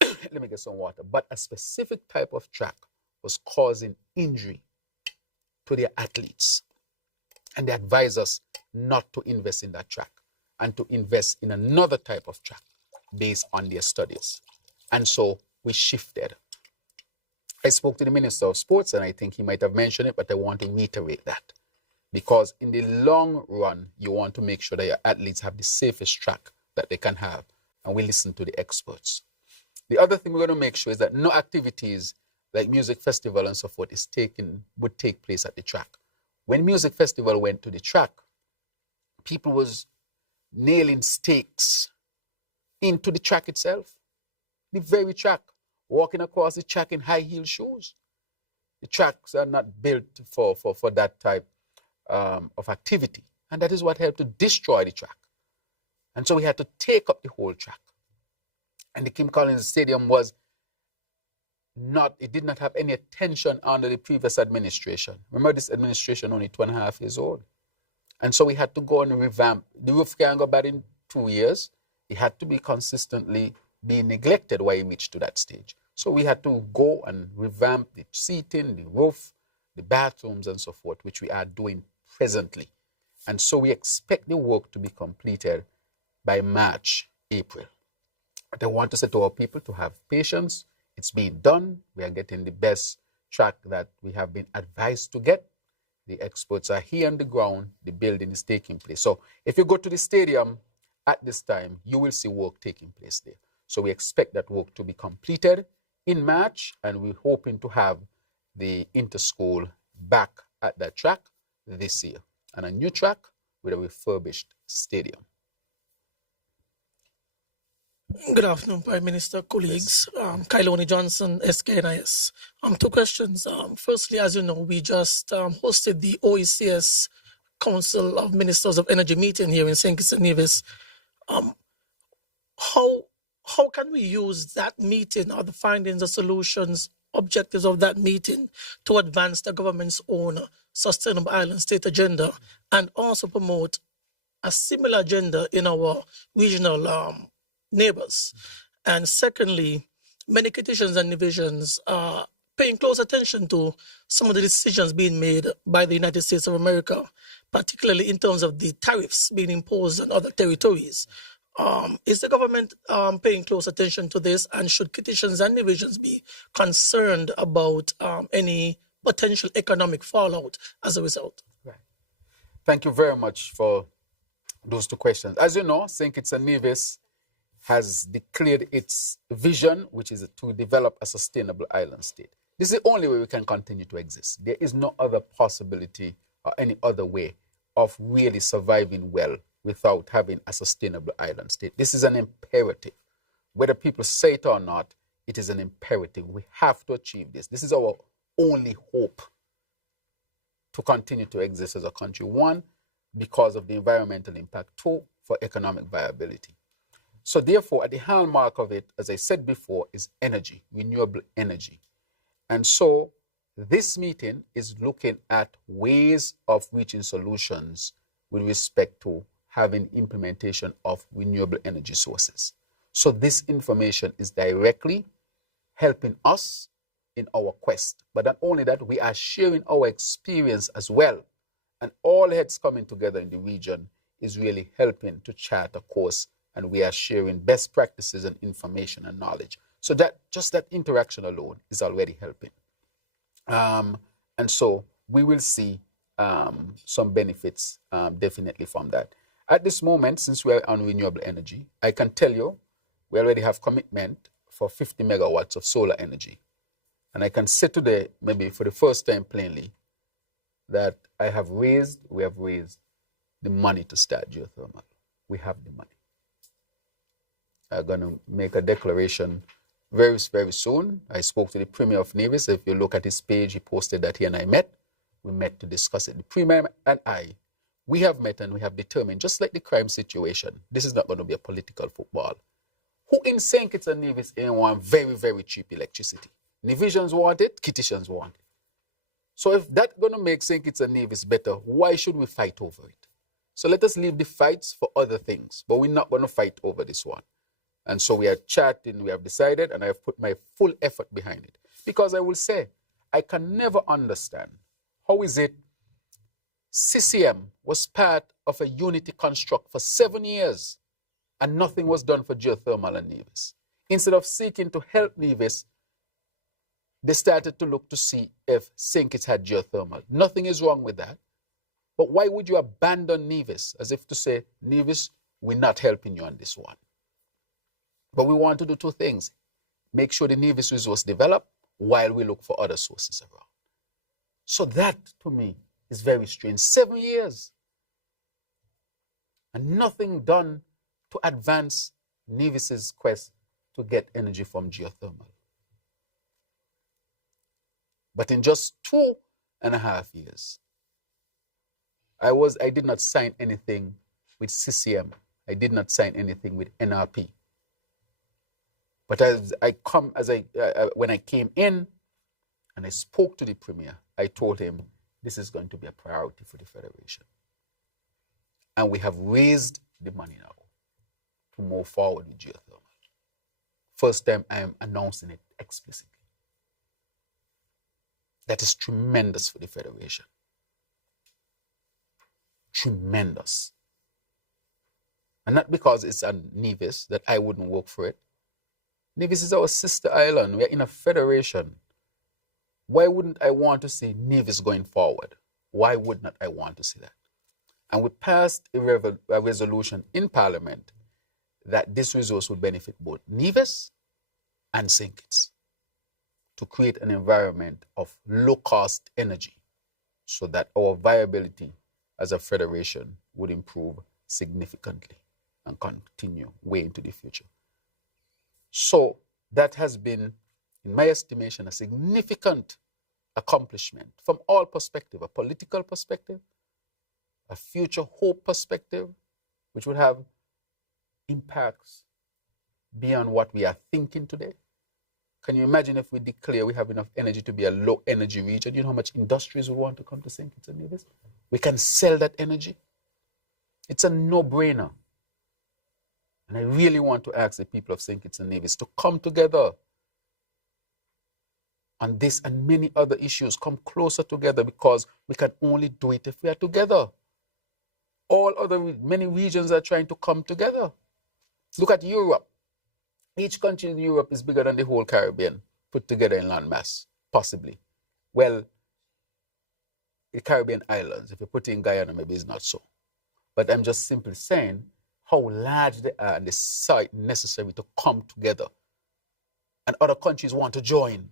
let me get some water, but a specific type of track was causing injury to their athletes. And they advise us not to invest in that track and to invest in another type of track based on their studies. And so we shifted. I spoke to the Minister of Sports, and I think he might have mentioned it, but I want to reiterate that. Because in the long run, you want to make sure that your athletes have the safest track that they can have. And we listen to the experts. The other thing we're going to make sure is that no activities like music festival and so forth would take place at the track. When music festival went to the track, people was nailing stakes into the track itself. The very track, walking across the track in high heel shoes. The tracks are not built for that type of activity. And that is what helped to destroy the track. And so we had to take up the whole track. And the Kim Collins Stadium it did not have any attention under the previous administration. Remember, this administration only 2.5 years old. And so we had to go and revamp. The roof can't go bad in 2 years. It had to be consistently being neglected while it reached to that stage. So we had to go and revamp the seating, the roof, the bathrooms, and so forth, which we are doing presently. And so we expect the work to be completed by March, April. But I want to say to our people to have patience. It's being done. We are getting the best track that we have been advised to get. The experts are here on the ground. The building is taking place. So if you go to the stadium at this time, you will see work taking place there. So we expect that work to be completed in March, and we're hoping to have the inter-school back at that track this year. And a new track with a refurbished stadium. Good afternoon, Prime Minister, colleagues. Kyloni Johnson, SKNIS. 2 questions. Firstly, as you know, we just hosted the OECS Council of Ministers of Energy meeting here in St. Kitts and Nevis. How can we use that meeting or the findings or solutions objectives of that meeting to advance the government's own sustainable island state agenda and also promote a similar agenda in our regional neighbors. And secondly, many Kittitians and Nevisians are paying close attention to some of the decisions being made by the United States of America, particularly in terms of the tariffs being imposed on other territories. Is the government paying close attention to this, and should Kittitians and Nevisians be concerned about any potential economic fallout as a result? Right. Thank you very much for those two questions. As you know, St. Kitts and Nevis has declared its vision, which is to develop a sustainable island state. This is the only way we can continue to exist. There is no other possibility or any other way of really surviving well without having a sustainable island state. This is an imperative. Whether people say it or not, it is an imperative. We have to achieve this. This is our only hope to continue to exist as a country. One, because of the environmental impact. Two, for economic viability. So therefore, at the hallmark of it, as I said before, is energy, renewable energy. And so this meeting is looking at ways of reaching solutions with respect to having implementation of renewable energy sources. So this information is directly helping us in our quest. But not only that, we are sharing our experience as well. And all heads coming together in the region is really helping to chart a course, and we are sharing best practices and information and knowledge. So that just that interaction alone is already helping. And so we will see some benefits definitely from that. At this moment, since we are on renewable energy, I can tell you we already have commitment for 50 megawatts of solar energy. And I can say today, maybe for the first time plainly, that we have raised the money to start geothermal. We have the money. I'm going to make a declaration very, very soon. I spoke to the Premier of Nevis. If you look at his page, he posted that he and I met. We met to discuss it. The Premier and I, we have met and we have determined, just like the crime situation, this is not going to be a political football. Who in St. Kitts and Nevis want very, very cheap electricity? Nevisians want it, Kittitians want it. So if that's going to make St. Kitts and Nevis better, why should we fight over it? So let us leave the fights for other things, but we're not going to fight over this one. And so we are chatting, we have decided, and I have put my full effort behind it. Because I will say, I can never understand how is it CCM was part of a unity construct for 7 years and nothing was done for geothermal and Nevis. Instead of seeking to help Nevis, they started to look to see if St. Kitts had geothermal. Nothing is wrong with that. But why would you abandon Nevis? As if to say, Nevis, we're not helping you on this one. But we want to do two things. Make sure the Nevis resource develop while we look for other sources around. So that, to me, is very strange. 7 years. And nothing done to advance Nevis's quest to get energy from geothermal. But in just 2.5 years, I did not sign anything with CCM. I did not sign anything with NRP. But when I came in and I spoke to the Premier, I told him this is going to be a priority for the Federation. And we have raised the money now to move forward with geothermal. First time I am announcing it explicitly. That is tremendous for the Federation. Tremendous. And not because it's a Nevis that I wouldn't work for it. Nevis is our sister island. We are in a federation. Why wouldn't I want to see Nevis going forward? Why would not I want to see that? And we passed a resolution in Parliament that this resource would benefit both Nevis and St. Kitts to create an environment of low-cost energy so that our viability as a federation would improve significantly and continue way into the future. So that has been, in my estimation, a significant accomplishment from all perspectives, a political perspective, a future hope perspective, which would have impacts beyond what we are thinking today, Can you imagine if we declare we have enough energy to be a low energy region? You know how much industries we want to come to St. Kitts and Nevis? We can sell that energy. It's a no-brainer. And I really want to ask the people of St. Kitts and Nevis to come together on this and many other issues. Come closer together, because we can only do it if we are together. Many regions are trying to come together. Look at Europe. Each country in Europe is bigger than the whole Caribbean put together in land mass, possibly. Well, the Caribbean islands, if you put in Guyana, maybe it's not so. But I'm just simply saying how large they are and the site necessary to come together. And other countries want to join.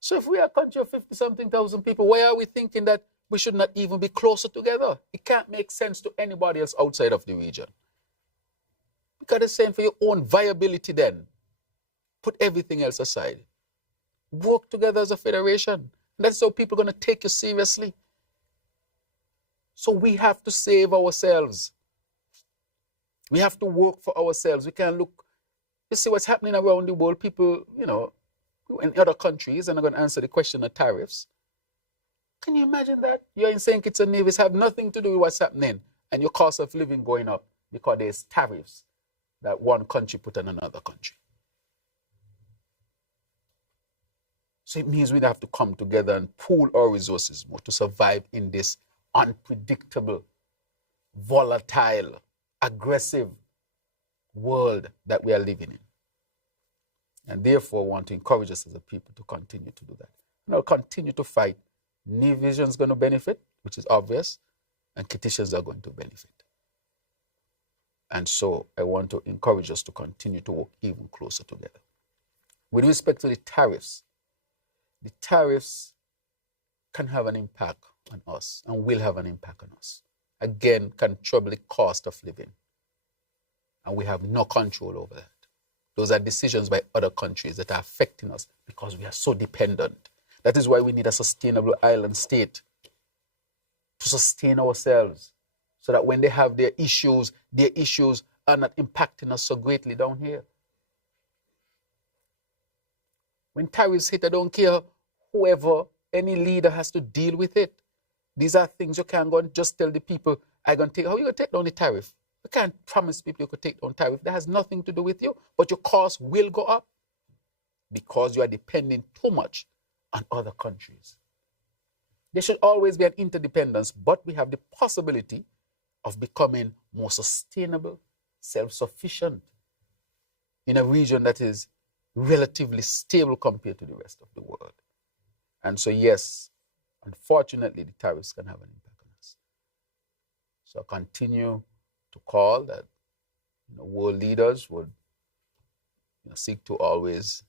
So if we are a country of 50-something thousand people, why are we thinking that we should not even be closer together? It can't make sense to anybody else outside of the region. Because it's saying for your own viability then, put everything else aside. Work together as a federation. And that's how people are going to take you seriously. So we have to save ourselves. We have to work for ourselves. We can't look, you see what's happening around the world. People, in other countries, and I'm going to answer the question of tariffs. Can you imagine that? You're in St. Kitts and Nevis, have nothing to do with what's happening, and your cost of living going up because there's tariffs that one country put on another country. So it means we have to come together and pool our resources more to survive in this unpredictable, volatile, aggressive world that we are living in. And therefore, I want to encourage us as a people to continue to do that. And I'll continue to fight. Nevisians is going to benefit, which is obvious, and Kittitians are going to benefit. And so I want to encourage us to continue to work even closer together. With respect to the tariffs can have an impact on us and will have an impact on us. Again, can trouble the cost of living. And we have no control over that. Those are decisions by other countries that are affecting us because we are so dependent. That is why we need a sustainable island state to sustain ourselves, so that when they have their issues are not impacting us so greatly down here. When tariffs hit, I don't care whoever, any leader has to deal with it. These are things you can't go and just tell the people, how are you going to take down the tariff? You can't promise people you could take down tariff. That has nothing to do with you, but your costs will go up because you are depending too much on other countries. There should always be an interdependence, but we have the possibility of becoming more sustainable, self-sufficient in a region that is relatively stable compared to the rest of the world. And so, yes, unfortunately, the tariffs can have an impact on us. So I continue to call that world leaders would seek to always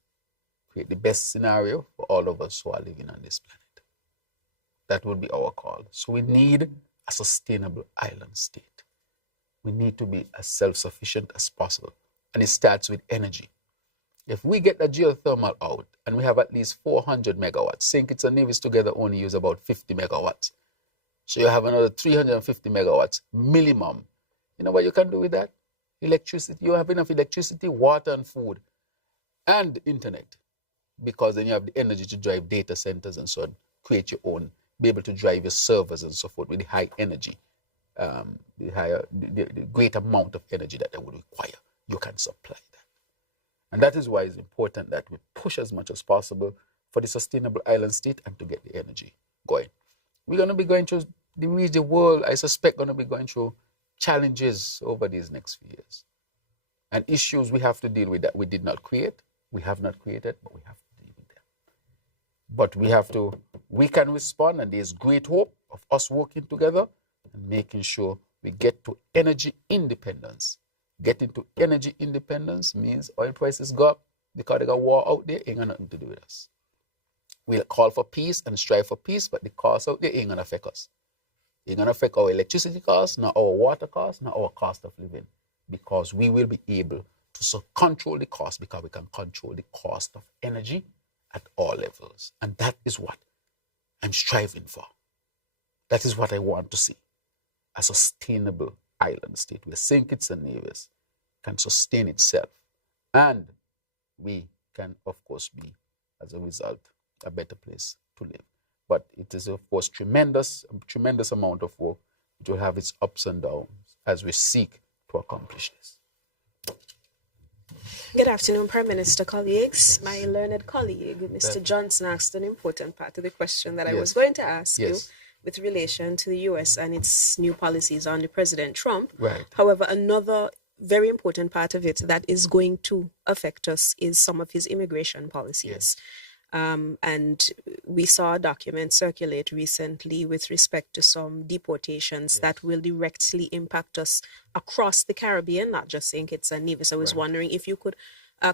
create the best scenario for all of us who are living on this planet. That would be our call. So we need a sustainable island state. We need to be as self-sufficient as possible. And it starts with energy. If we get the geothermal out and we have at least 400 megawatts, St. Kitts and Nevis together only use about 50 megawatts. So you have another 350 megawatts minimum. You know what you can do with that? Electricity. You have enough electricity, water, and food, and internet. Because then you have the energy to drive data centers and so on, create your own, be able to drive your servers and so forth with the high energy, the great amount of energy that they would require. You can supply that. And that is why it's important that we push as much as possible for the sustainable island state and to get the energy going. We're going to be going through, the world, I suspect, going to be going through challenges over these next few years. And issues we have to deal with that we did not create. We have not created, but we have to deal with them. But we can respond, and there's great hope of us working together and making sure we get to energy independence. Getting to energy independence means oil prices go up because they got war out there, ain't got nothing to do with us. We'll call for peace and strive for peace, but the cost out there ain't gonna affect us. It ain't gonna affect our electricity costs, not our water costs, not our cost of living, because we will be able to control the cost because we can control the cost of energy at all levels. And that is what I'm striving for. That is what I want to see. A sustainable island state where St. Kitts and Nevis can sustain itself and we can, of course, be, as a result, a better place to live. But it is, of course, tremendous amount of work. It will have its ups and downs as we seek to accomplish this. Good afternoon, Prime Minister, colleagues. My learned colleague, Mr. Johnson, asked an important part of the question that I was going to ask you with relation to the U.S. and its new policies under President Trump. Right. However, another very important part of it that is going to affect us is some of his immigration policies. And we saw a document circulate recently with respect to some deportations that will directly impact us across the Caribbean, not just St. Kitts and Nevis. I was wondering if you could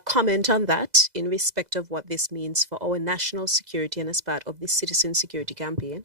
comment on that in respect of what this means for our national security and as part of the citizen security campaign.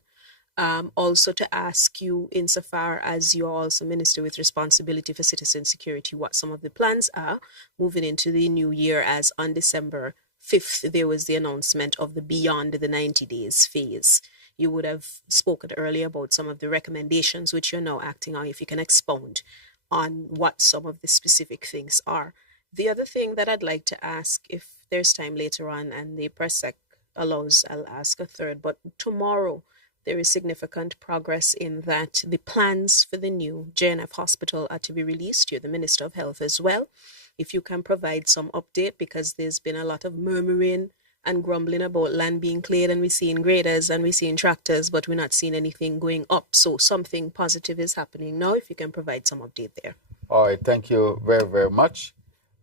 Also to ask you, insofar as you're also Minister with responsibility for citizen security, what some of the plans are moving into the new year, as on December 5th, there was the announcement of the Beyond the 90 Days phase. You would have spoken earlier about some of the recommendations which you're now acting on. If you can expound on what some of the specific things are. The other thing that I'd like to ask, if there's time later on and the press sec allows, I'll ask a third. But tomorrow, there is significant progress in that the plans for the new JNF hospital are to be released. You're the Minister of Health as well. If you can provide some update, because there's been a lot of murmuring and grumbling about land being cleared, and we're seeing graders and we're seeing tractors, but we're not seeing anything going up. So something positive is happening now, if you can provide some update there. All right, thank you very, very much.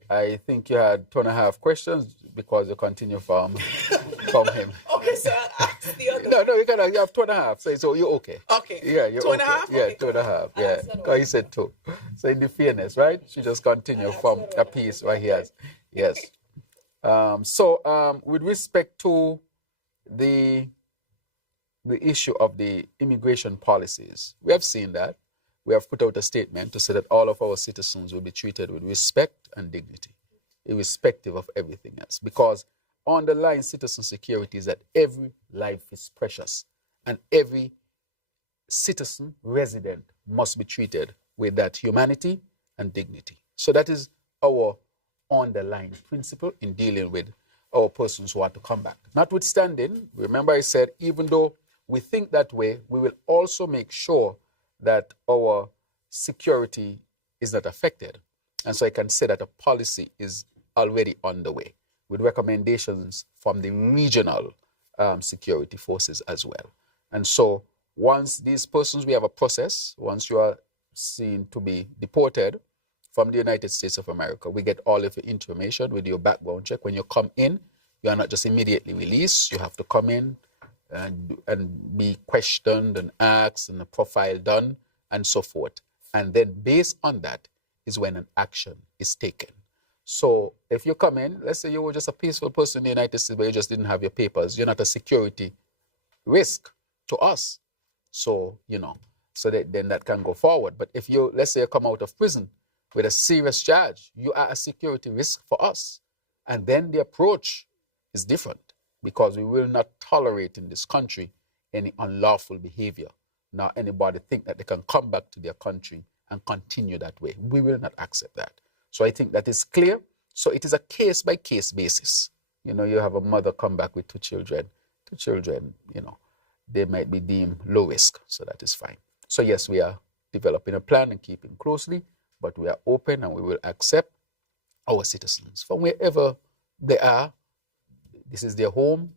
I think you had 2.5 questions because you continue from him. Okay, so I'll ask the other. No, you have 2.5. So you're okay. Okay. Yeah, you're 2.5? okay. Yeah, 2.5. Yeah, because he said 2. So in the fairness, right? She just continue from a piece right here. Yes. With respect to the issue of the immigration policies, we have seen that. We have put out a statement to say that all of our citizens will be treated with respect and dignity, irrespective of everything else. Because underlying citizen security is that every life is precious and every citizen, resident, must be treated with that humanity and dignity. So that is our underlying principle in dealing with our persons who want to come back. Notwithstanding, remember I said, even though we think that way, we will also make sure that our security is not affected. And so I can say that a policy is already underway with recommendations from the regional security forces as well. And so once these persons, we have a process, once you are seen to be deported from the United States of America, we get all of your information with your background check. When you come in, you are not just immediately released. You have to come in and be questioned and asked and a profile done and so forth. And then based on that is when an action is taken. So if you come in, let's say you were just a peaceful person in the United States, but you just didn't have your papers, you're not a security risk to us. So, then that can go forward. But if you, let's say you come out of prison with a serious charge, you are a security risk for us. And then the approach is different, because we will not tolerate in this country any unlawful behavior. Now anybody think that they can come back to their country and continue that way. We will not accept that. So I think that is clear. So it is a case-by-case basis. You have a mother come back with 2 children. 2 children, they might be deemed low risk. So that is fine. So yes, we are developing a plan and keeping closely, but we are open and we will accept our citizens from wherever they are. This is their home.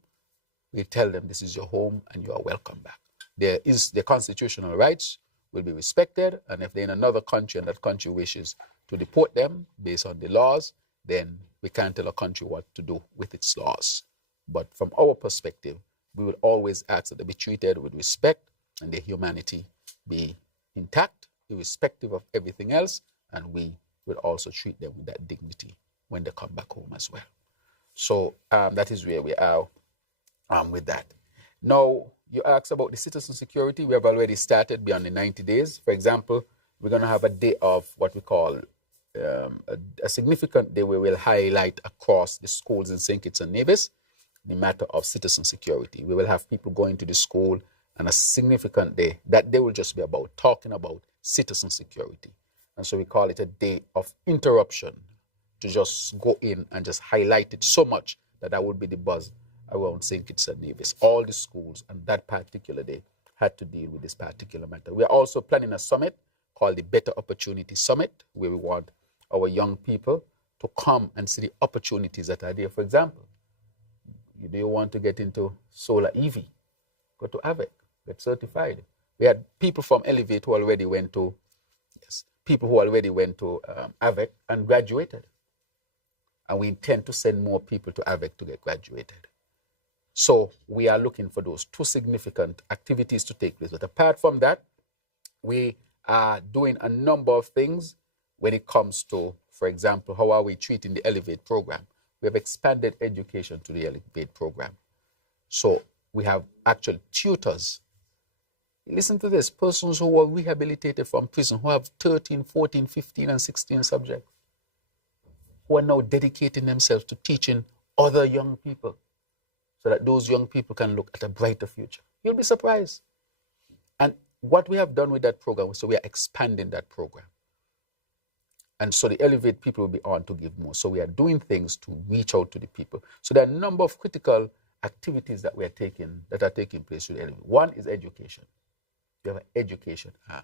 We tell them this is your home and you are welcome back. Their constitutional rights will be respected, and if they're in another country and that country wishes to deport them based on the laws, then we can't tell a country what to do with its laws. But from our perspective, we will always ask that they be treated with respect and their humanity be intact, irrespective of everything else, and we will also treat them with that dignity when they come back home as well. So that is where we are with that. Now, you asked about the citizen security. We have already started beyond the 90 days. For example, we're going to have a day of what we call a significant day where we'll highlight across the schools in St. Kitts and Nevis the matter of citizen security. We will have people going to the school, and a significant day, that day will just be about talking about citizen security. And so we call it a day of interruption, to just go in and just highlight it so much that would be the buzz around St. Kitts and Nevis. All the schools on that particular day had to deal with this particular matter. We are also planning a summit called the Better Opportunity Summit, where we want our young people to come and see the opportunities that are there. For example, do you want to get into solar EV? Go to AVEC, get certified. We had people from Elevate who already went to, AVEC and graduated. And we intend to send more people to AVEC to get graduated. So we are looking for those two significant activities to take place. But apart from that, we are doing a number of things when it comes to, for example, how are we treating the Elevate program? We have expanded education to the Elevate program. So we have actual tutors. Listen to this, persons who were rehabilitated from prison, who have 13, 14, 15, and 16 subjects, who are now dedicating themselves to teaching other young people so that those young people can look at a brighter future. You'll be surprised. And what we have done with that program, so we are expanding that program. And so the Elevate people will be on to give more. So we are doing things to reach out to the people. So there are a number of critical activities that are taking place with Elevate. One is education. We have an education arm.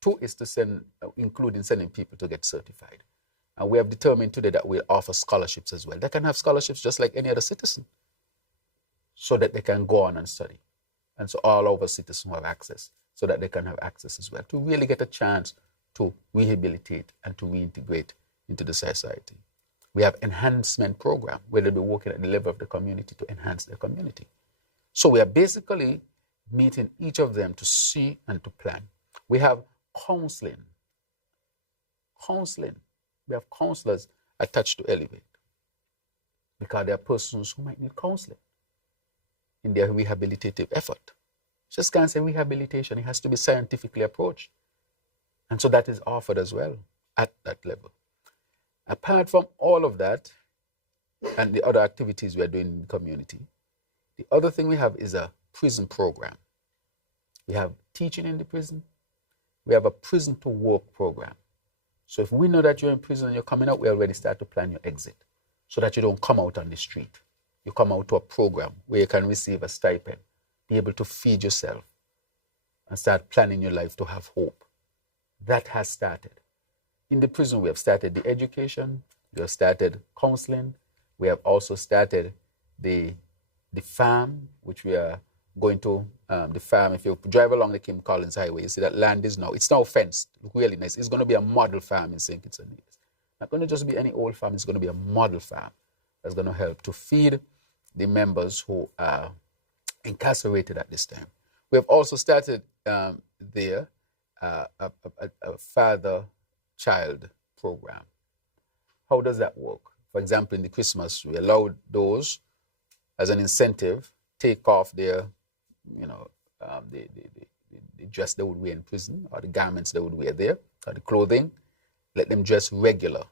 Two is to including sending people to get certified. And we have determined today that we'll offer scholarships as well. They can have scholarships just like any other citizen so that they can go on and study. And so all of our citizens have access so that they can have access as well to really get a chance to rehabilitate and to reintegrate into the society. We have enhancement program where they'll be working at the level of the community to enhance their community. So we are basically meeting each of them to see and to plan. We have counseling. We have counselors attached to Elevate because there are persons who might need counseling in their rehabilitative effort. Just can't say rehabilitation, it has to be scientifically approached. And so that is offered as well at that level. Apart from all of that and the other activities we are doing in the community, the other thing we have is a prison program. We have teaching in the prison. We have a prison to work program. So if we know that you're in prison and you're coming out, we already start to plan your exit so that you don't come out on the street. You come out to a program where you can receive a stipend, be able to feed yourself, and start planning your life to have hope. That has started. In the prison, we have started the education, we have started counseling, we have also started the farm, which we are going to, the farm. If you drive along the Kim Collins Highway, you see that land is now, it's now fenced, really nice. It's going to be a model farm in St. Kitts and Nevis. Not going to just be any old farm, it's going to be a model farm that's going to help to feed the members who are incarcerated at this time. We have also started there a father-child program. How does that work? For example, in the Christmas, we allowed those as an incentive take off their, the dress they would wear in prison or the garments they would wear there or the clothing, let them dress regular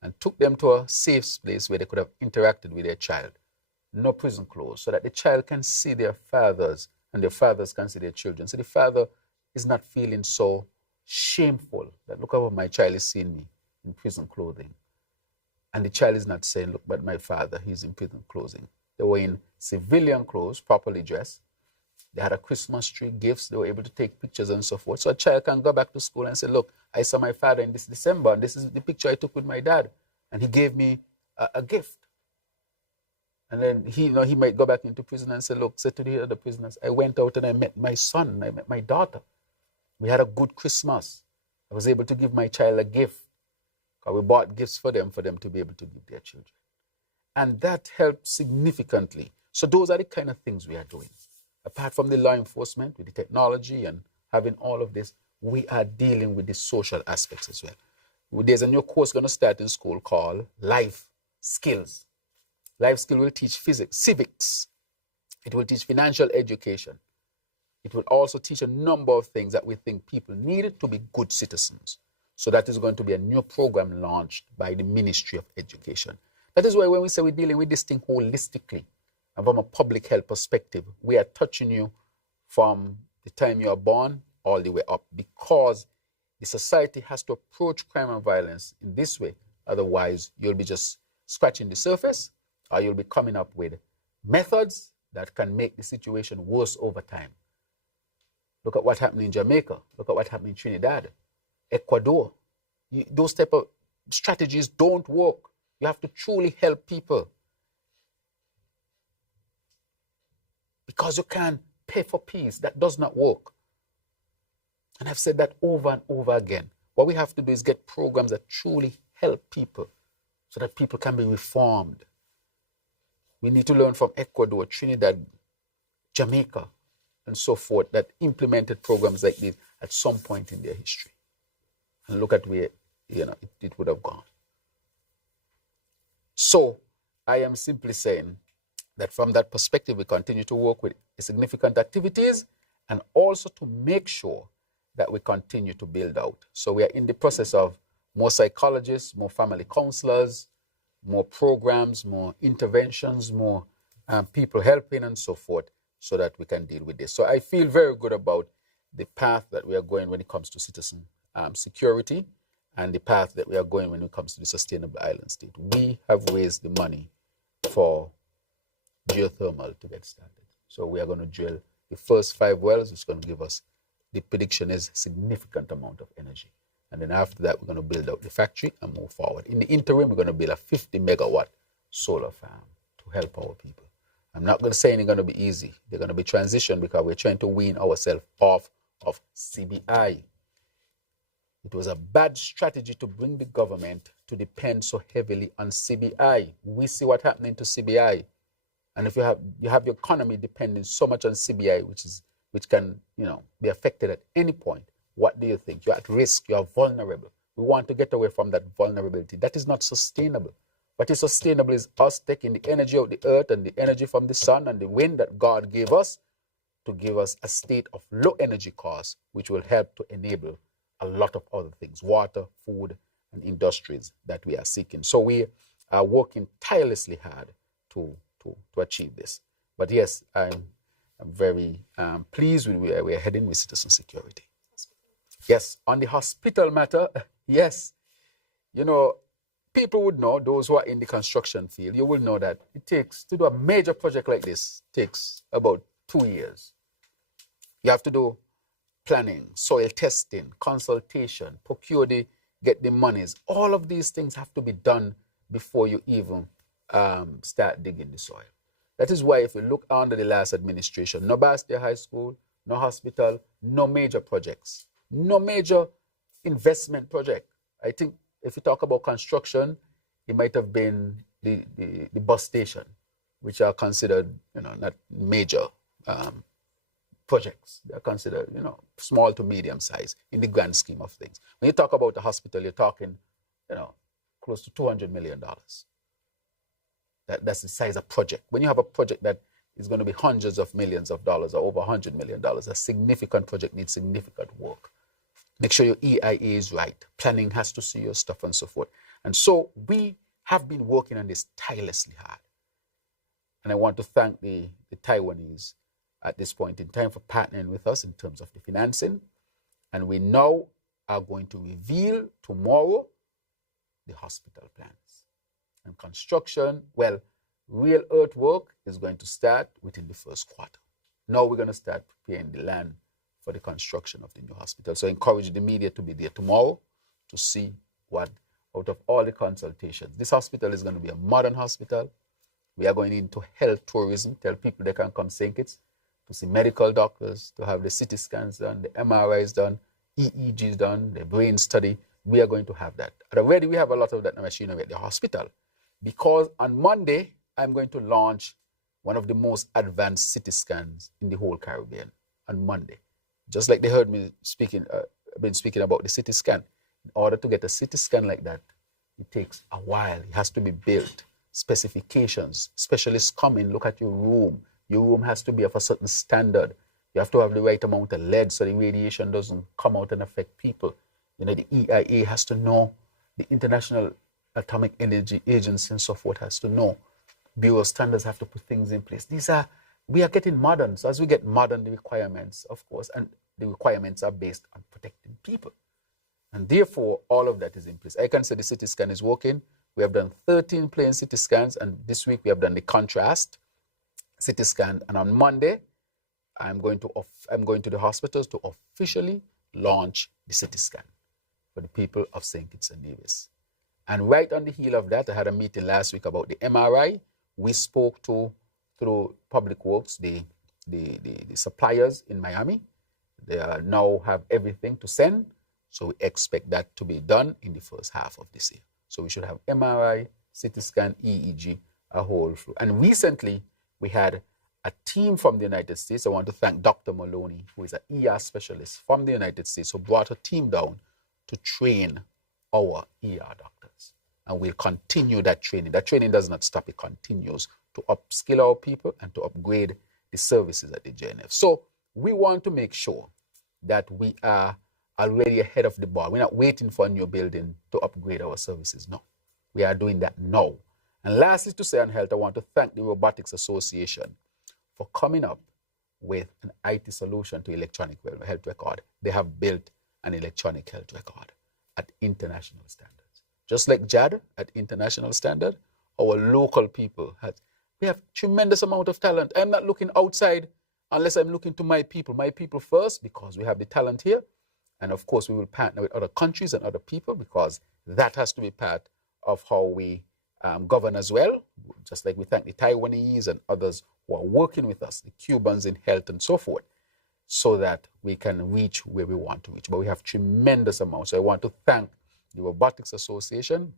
and took them to a safe place where they could have interacted with their child. No prison clothes, so that the child can see their fathers and their fathers can see their children. So the father is not feeling so shameful that look how my child is seeing me in prison clothing. And the child is not saying, look, but my father, he's in prison clothing. They were in civilian clothes, properly dressed. They had a Christmas tree, gifts. They were able to take pictures and so forth. So a child can go back to school and say, look, I saw my father in this December, and this is the picture I took with my dad. And he gave me a gift. And then he might go back into prison and say, look, say to the other prisoners, I went out and I met my son, I met my daughter. We had a good Christmas. I was able to give my child a gift. Because we bought gifts for them to be able to give their children. And that helped significantly. So those are the kind of things we are doing. Apart from the law enforcement, with the technology and having all of this, we are dealing with the social aspects as well. There's a new course going to start in school called Life Skills. Life Skill will teach physics, civics. It will teach financial education. It will also teach a number of things that we think people need to be good citizens. So that is going to be a new program launched by the Ministry of Education. That is why when we say we're dealing with this thing holistically, and from a public health perspective, we are touching you from the time you are born all the way up, because the society has to approach crime and violence in this way. Otherwise, you'll be just scratching the surface or you'll be coming up with methods that can make the situation worse over time. Look at what happened in Jamaica. Look at what happened in Trinidad, Ecuador. Those type of strategies don't work. You have to truly help people, because you can't pay for peace. That does not work. And I've said that over and over again. What we have to do is get programs that truly help people so that people can be reformed. We need to learn from Ecuador, Trinidad, Jamaica, and so forth, that implemented programs like this at some point in their history. And look at where it would have gone. So I am simply saying that from that perspective, we continue to work with significant activities and also to make sure that we continue to build out. So we are in the process of more psychologists, more family counselors, more programs, more interventions, more people helping and so forth, so that we can deal with this. So I feel very good about the path that we are going when it comes to citizen security, and the path that we are going when it comes to the sustainable island state. We have raised the money for geothermal to get started. So we are going to drill the first 5 wells. It's going to give us, the prediction is, significant amount of energy. And then after that, we're going to build out the factory and move forward. In the interim, we're going to build a 50 megawatt solar farm to help our people. I'm not going to say it's going to be easy. They're going to be transition, because we're trying to wean ourselves off of CBI. It was a bad strategy to bring the government to depend so heavily on CBI. We see what's happening to CBI. And if you have your economy depending so much on CBI, which can be affected at any point, what do you think? You're at risk. You are vulnerable. We want to get away from that vulnerability. That is not sustainable. What is sustainable is us taking the energy of the earth and the energy from the sun and the wind that God gave us to give us a state of low energy cost, which will help to enable a lot of other things, water, food, and industries that we are seeking. So we are working tirelessly hard to achieve this. But yes, I'm very pleased with where we're heading with citizen security. Yes, on the hospital matter, yes, people would know, those who are in the construction field, you will know that it takes, to do a major project like this, takes about 2 years. You have to do planning, soil testing, consultation, get the monies. All of these things have to be done before you even start digging the soil. That is why if you look under the last administration, no Bastia High School, no hospital, no major projects, no major investment project. I think if you talk about construction, it might have been the bus station, which are considered, not major projects. They're considered, small to medium size in the grand scheme of things. When you talk about the hospital, you're talking, close to $200 million. That's the size of project. When you have a project that is going to be hundreds of millions of dollars or over $100 million, a significant project needs significant work. Make sure your EIA is right. Planning has to see your stuff and so forth. And so we have been working on this tirelessly hard. And I want to thank the Taiwanese at this point in time for partnering with us in terms of the financing. And we now are going to reveal tomorrow the hospital plans. And construction, real earthwork is going to start within the first quarter. Now we're going to start preparing the land for the construction of the new hospital. So I encourage the media to be there tomorrow to see what, out of all the consultations, this hospital is going to be a modern hospital. We are going into health tourism, tell people they can come St. Kitts to see medical doctors, to have the CT scans done, the MRIs done, EEGs done, the brain study. We are going to have that. And already we have a lot of that machinery at the hospital, because on Monday, I'm going to launch one of the most advanced CT scans in the whole Caribbean on Monday. Just like they heard me speaking about the CT scan. In order to get a CT scan like that, it takes a while. It has to be built. Specifications. Specialists come in, look at your room. Your room has to be of a certain standard. You have to have the right amount of lead so the radiation doesn't come out and affect people. The EIA has to know. The International Atomic Energy Agency and so forth has to know. Bureau standards have to put things in place. We are getting modern. So as we get modern, the requirements, of course, and the requirements are based on protecting people. And therefore, all of that is in place. I can say the CT scan is working. We have done 13 plain CT scans, and this week we have done the contrast CT scan. And on Monday, I'm going to the hospitals to officially launch the CT scan for the people of St. Kitts and Nevis. And right on the heel of that, I had a meeting last week about the MRI. We spoke to, through Public Works, the suppliers in Miami. They now have everything to send. So we expect that to be done in the first half of this year. So we should have MRI, CT scan, EEG, a whole flow. And recently, we had a team from the United States. I want to thank Dr. Maloney, who is an ER specialist from the United States, who brought a team down to train our ER doctors. And we'll continue that training. That training does not stop. It continues to upskill our people and to upgrade the services at the JNF. So we want to make sure that we are already ahead of the ball. We're not waiting for a new building to upgrade our services. No, we are doing that now. And lastly, to say on health, I want to thank the Robotics Association for coming up with an IT solution to electronic health record. They have built an electronic health record at international standards. Just like JAD at international standard, our local people we have tremendous amount of talent. I'm not looking outside unless I'm looking to my people first, because we have the talent here. And of course, we will partner with other countries and other people, because that has to be part of how we govern as well. Just like we thank the Taiwanese and others who are working with us, the Cubans in health and so forth, so that we can reach where we want to reach. But we have tremendous amounts. So I want to thank the Robotics Association.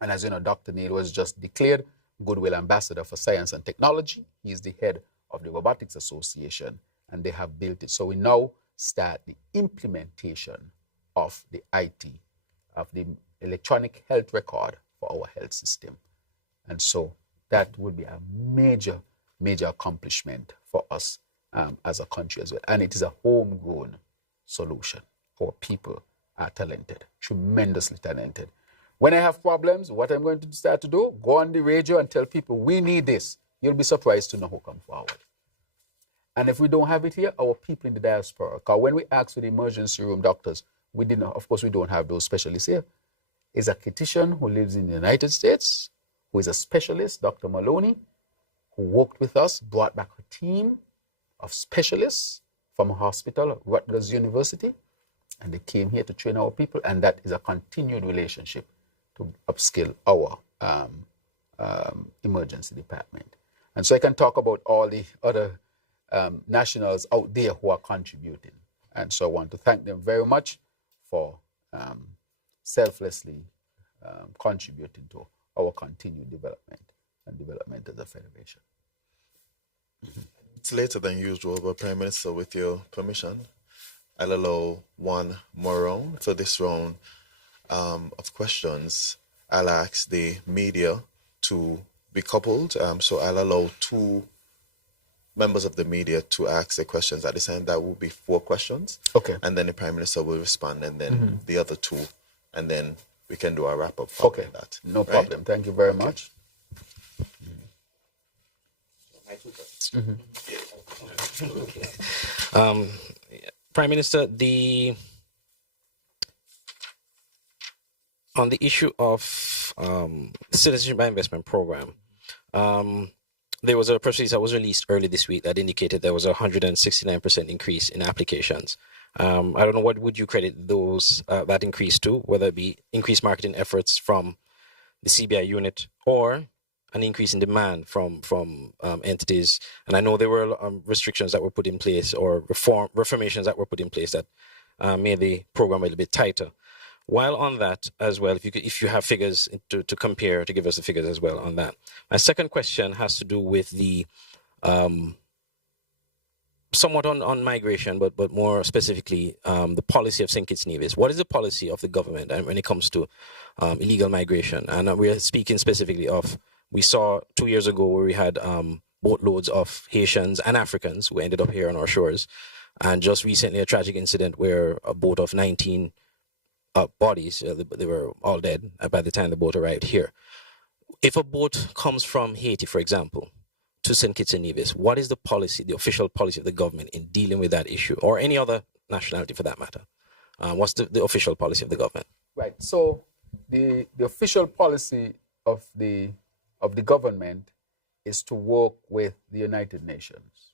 And as you know, Dr. Neil was just declared Goodwill Ambassador for Science and Technology. He is the head of the Robotics Association, and they have built it. So we now start the implementation of the IT, of the electronic health record for our health system. And so that would be a major, major accomplishment for us as a country as well. And it is a homegrown solution. Our people are talented, tremendously talented. When I have problems, what I'm going to start to do, go on the radio and tell people, we need this. You'll be surprised to know who come forward. And if we don't have it here, our people in the diaspora, because when we ask for the emergency room doctors, we don't have those specialists here. Is a Kittitian who lives in the United States, who is a specialist, Dr. Maloney, who worked with us, brought back a team of specialists from a hospital, Rutgers University, and they came here to train our people, and that is a continued relationship to upskill our emergency department. And so I can talk about all the other nationals out there who are contributing. And so I want to thank them very much for selflessly contributing to our continued development and development as a federation. It's later than usual, but Prime Minister, with your permission, I'll allow one more round. For this round of questions, I'll ask the media to be coupled. So I'll allow two members of the media to ask the questions at the same. That will be 4 questions. Okay. And then the Prime Minister will respond, and then the other 2, and then we can do a wrap-up. Okay. That. No problem. Thank you very much. Prime Minister, on the issue of Citizenship by Investment Program, there was a press release that was released early this week that indicated there was a 169% increase in applications. I don't know, what would you credit that increase to, whether it be increased marketing efforts from the CBI unit or an increase in demand from entities? And I know there were restrictions that were put in place, or reformations that were put in place that made the program a little bit tighter. While on that as well, if you have figures to compare, to give us the figures as well on that. My second question has to do with the somewhat on migration, but more specifically the policy of St. Kitts Nevis. What is the policy of the government when it comes to illegal migration? And we are speaking specifically of, we saw 2 years ago where we had boatloads of Haitians and Africans who ended up here on our shores. And just recently a tragic incident where a boat of 19 bodies, they were all dead by the time the boat arrived here. If a boat comes from Haiti, for example, to St. Kitts and Nevis, what is the policy, the official policy of the government in dealing with that issue, or any other nationality for that matter? What's the official policy of the government? Right. So the official policy of the government is to work with the United Nations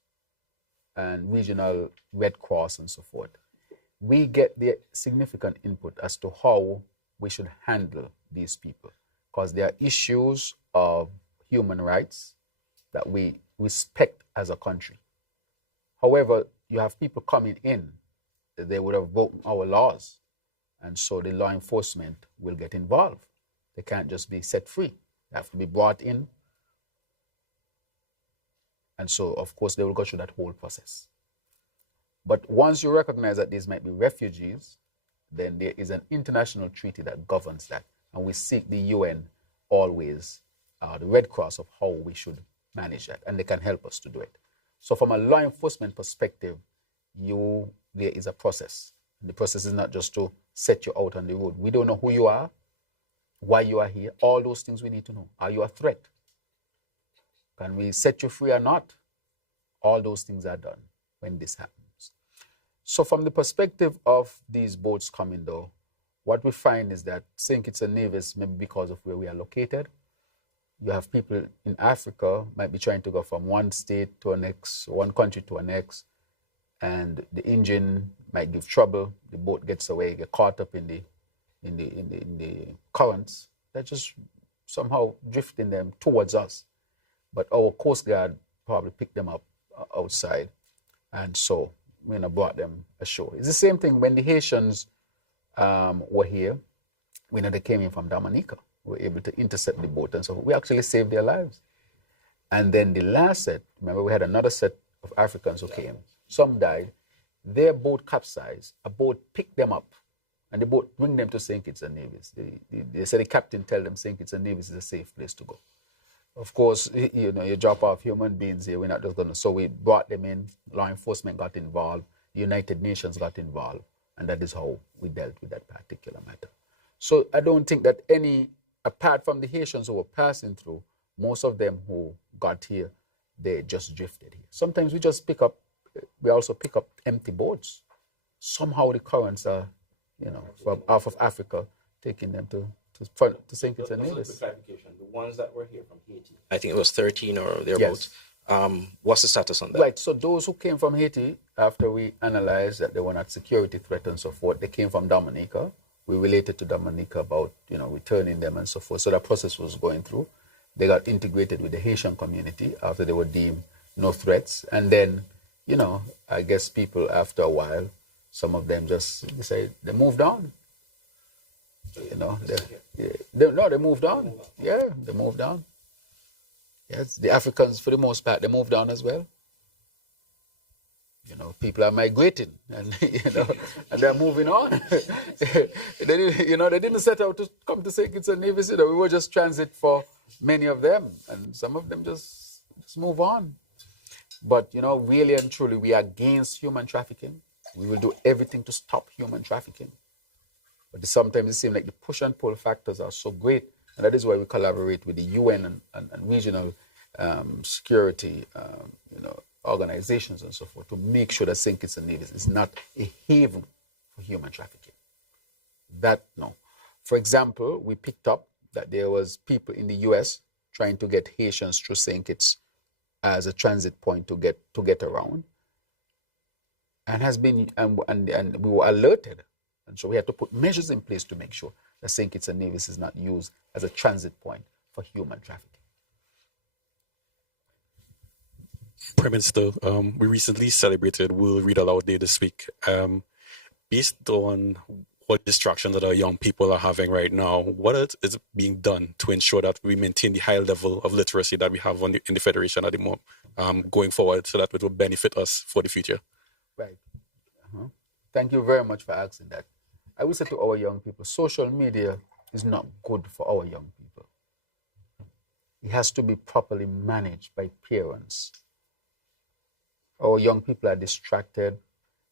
and regional Red Cross and so forth. We get the significant input as to how we should handle these people, because there are issues of human rights that we respect as a country. However, you have people coming in, they would have broken our laws, and so the law enforcement will get involved. They can't just be set free. They have to be brought in. And so, of course, they will go through that whole process. But once you recognize that these might be refugees, then there is an international treaty that governs that. And we seek the UN always, the Red Cross, of how we should manage that. And they can help us to do it. So from a law enforcement perspective, there is a process. The process is not just to set you out on the road. We don't know who you are, why you are here. All those things we need to know. Are you a threat? Can we set you free or not? All those things are done when this happens. So from the perspective of these boats coming though, what we find is that St. Kitts and Nevis, maybe because of where we are located, you have people in Africa might be trying to go from one state to the next, one country to the next, and the engine might give trouble. The boat gets away, get caught up in the currents. They're just somehow drifting them towards us. But our Coast Guard probably picked them up outside, and so brought them ashore. It's the same thing when the Haitians were here. They came in from Dominica. We were able to intercept the boat, and so we actually saved their lives. And then the last set, remember we had another set of Africans who came. Some died. Their boat capsized. A boat picked them up, and the boat bring them to St. Kitts and Nevis. They said the captain tell them St. Kitts and Nevis is a safe place to go. Of course, you drop off human beings here. We're not just going to. So we brought them in. Law enforcement got involved. The United Nations got involved. And that is how we dealt with that particular matter. So I don't think that apart from the Haitians who were passing through, most of them who got here, they just drifted here. Sometimes we also pick up empty boats. Somehow the currents are, from off of Africa, taking them to St. Kitts and Nevis. The ones that were here from Haiti, I think it was 13 or thereabouts. Yes. What's the status on that? Right, so those who came from Haiti, after we analyzed that they were not security threat and so forth, they came from Dominica. We related to Dominica about, returning them and so forth. So that process was going through. They got integrated with the Haitian community after they were deemed no threats. And then, I guess people after a while, some of them just decided they moved on. They moved on. Yeah, they moved on. Yes, the Africans, for the most part, they moved on as well. People are migrating, and and they're moving on. They didn't set out to come to St. Kitts and Nevis. We were just transit for many of them, and some of them just move on. But really and truly, we are against human trafficking. We will do everything to stop human trafficking. But sometimes it seems like the push and pull factors are so great, and that is why we collaborate with the UN and regional security, organizations and so forth to make sure that St. Kitts and Nevis is not a haven for human trafficking. No. For example, we picked up that there was people in the US trying to get Haitians through St. Kitts as a transit point to get around, and we were alerted. And so we had to put measures in place to make sure that St. Kitts and Nevis is not used as a transit point for human trafficking. Prime Minister, we recently celebrated World Read Aloud Day this week. Based on what distractions that our young people are having right now, what is being done to ensure that we maintain the high level of literacy that we have in the Federation at the moment, going forward, so that it will benefit us for the future? Right. Thank you very much for asking that. I will say to our young people, social media is not good for our young people. It has to be properly managed by parents. Our young people are distracted.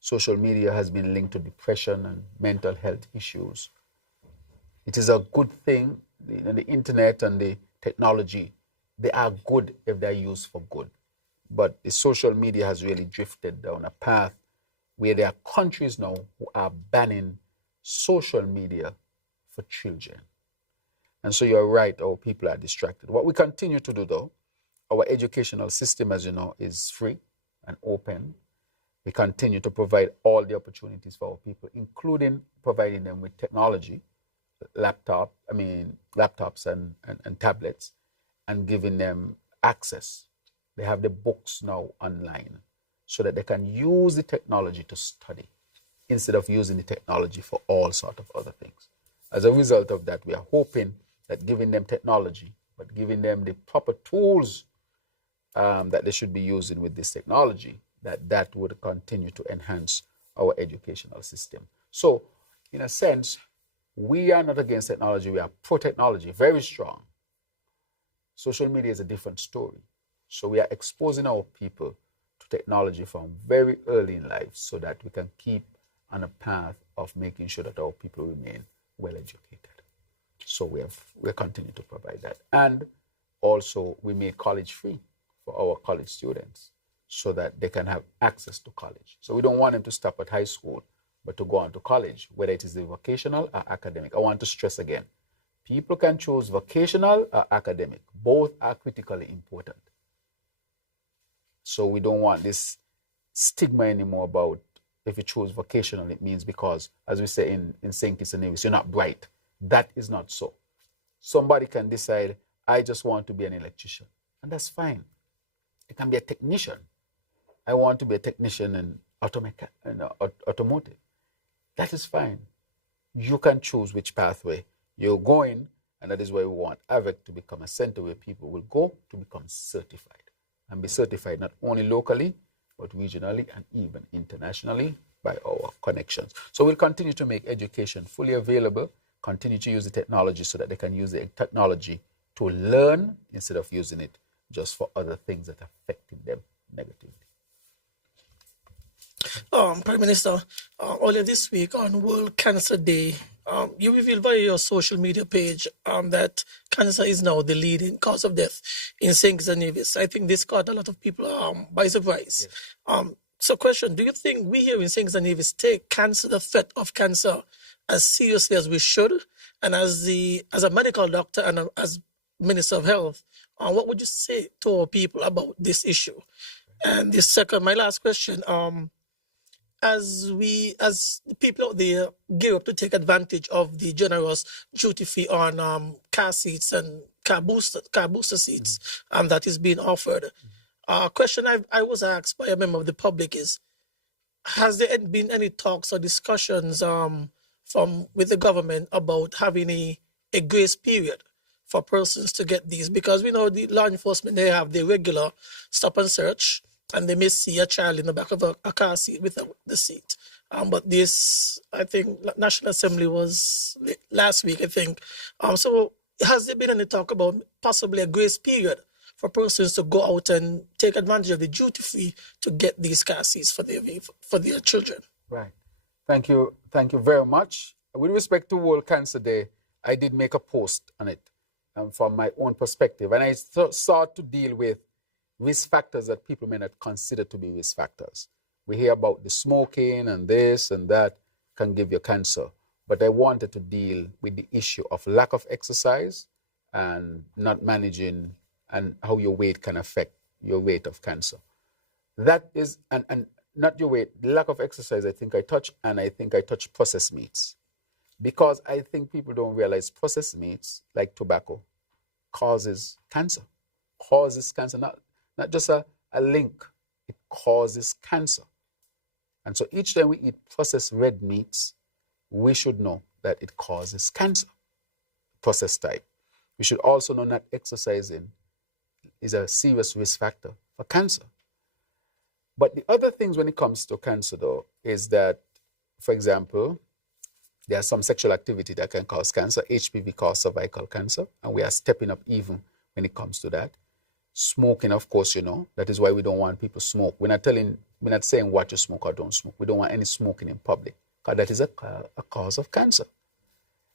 Social media has been linked to depression and mental health issues. It is a good thing. The internet and the technology, they are good if they're used for good. But the social media has really drifted down a path where there are countries now who are banning social media for children. And so you're right, our people are distracted. What we continue to do, though, our educational system, as you know, is free and open. We continue to provide all the opportunities for our people, including providing them with technology, laptops and tablets, and giving them access. They have the books now online so that they can use the technology to study instead of using the technology for all sorts of other things. As a result of that, we are hoping that giving them technology, but giving them the proper tools that they should be using with this technology, that would continue to enhance our educational system. So, in a sense, we are not against technology, we are pro-technology, very strong. Social media is a different story. So we are exposing our people to technology from very early in life so that we can keep on a path of making sure that our people remain well educated. So we continue to provide that. And also we made college free for our college students so that they can have access to college. So we don't want them to stop at high school, but to go on to college, whether it is the vocational or academic. I want to stress again, people can choose vocational or academic. Both are critically important. So we don't want this stigma anymore about if you choose vocational, it means because, as we say in St. Kitts and Nevis, you're not bright. That is not so. Somebody can decide, I just want to be an electrician, and that's fine. It can be a technician. I want to be a technician in automotive. That is fine. You can choose which pathway you're going, and that is why we want AVEC to become a center where people will go to become certified and be certified not only locally, but regionally and even internationally by our connections. So we'll continue to make education fully available, continue to use the technology so that they can use the technology to learn instead of using it just for other things that are affecting them negatively. Prime Minister, earlier this week on World Cancer Day, you revealed via your social media page that cancer is now the leading cause of death in St. Kitts and Nevis. I think this caught a lot of people by surprise. Yes. So question, do you think we here in St. Kitts and Nevis take cancer, the threat of cancer, as seriously as we should? And as a medical doctor and as Minister of Health, what would you say to our people about this issue? And the second, my last question, as the people out there gear up to take advantage of the generous duty fee on car seats and car booster seats that is being offered. Question I was asked by a member of the public is, has there been any talks or discussions with the government about having a grace period for persons to get these? Because we know the law enforcement, they have the regular stop and search, and they may see a child in the back of a car seat without the seat. But this, I think, National Assembly was last week, I think. So has there been any talk about possibly a grace period for persons to go out and take advantage of the duty free to get these car seats for their children? Right. Thank you very much. With respect to World Cancer Day, I did make a post on it from my own perspective, and I sought to deal with risk factors that people may not consider to be risk factors. We hear about the smoking and this and that can give you cancer, but I wanted to deal with the issue of lack of exercise and not managing and how your weight can affect your rate of cancer. That is, and not your weight, the lack of exercise, I think I touch processed meats. Because I think people don't realize processed meats, like tobacco, causes cancer. Not just a link, it causes cancer. And so each time we eat processed red meats, we should know that it causes cancer, processed type. We should also know that exercising is a serious risk factor for cancer. But the other things when it comes to cancer, though, is that, for example, there are some sexual activity that can cause cancer. HPV causes cervical cancer, and we are stepping up even when it comes to that. Smoking, of course, that is why we don't want people to smoke. We're not saying what you smoke or don't smoke. We don't want any smoking in public, because that is a cause of cancer.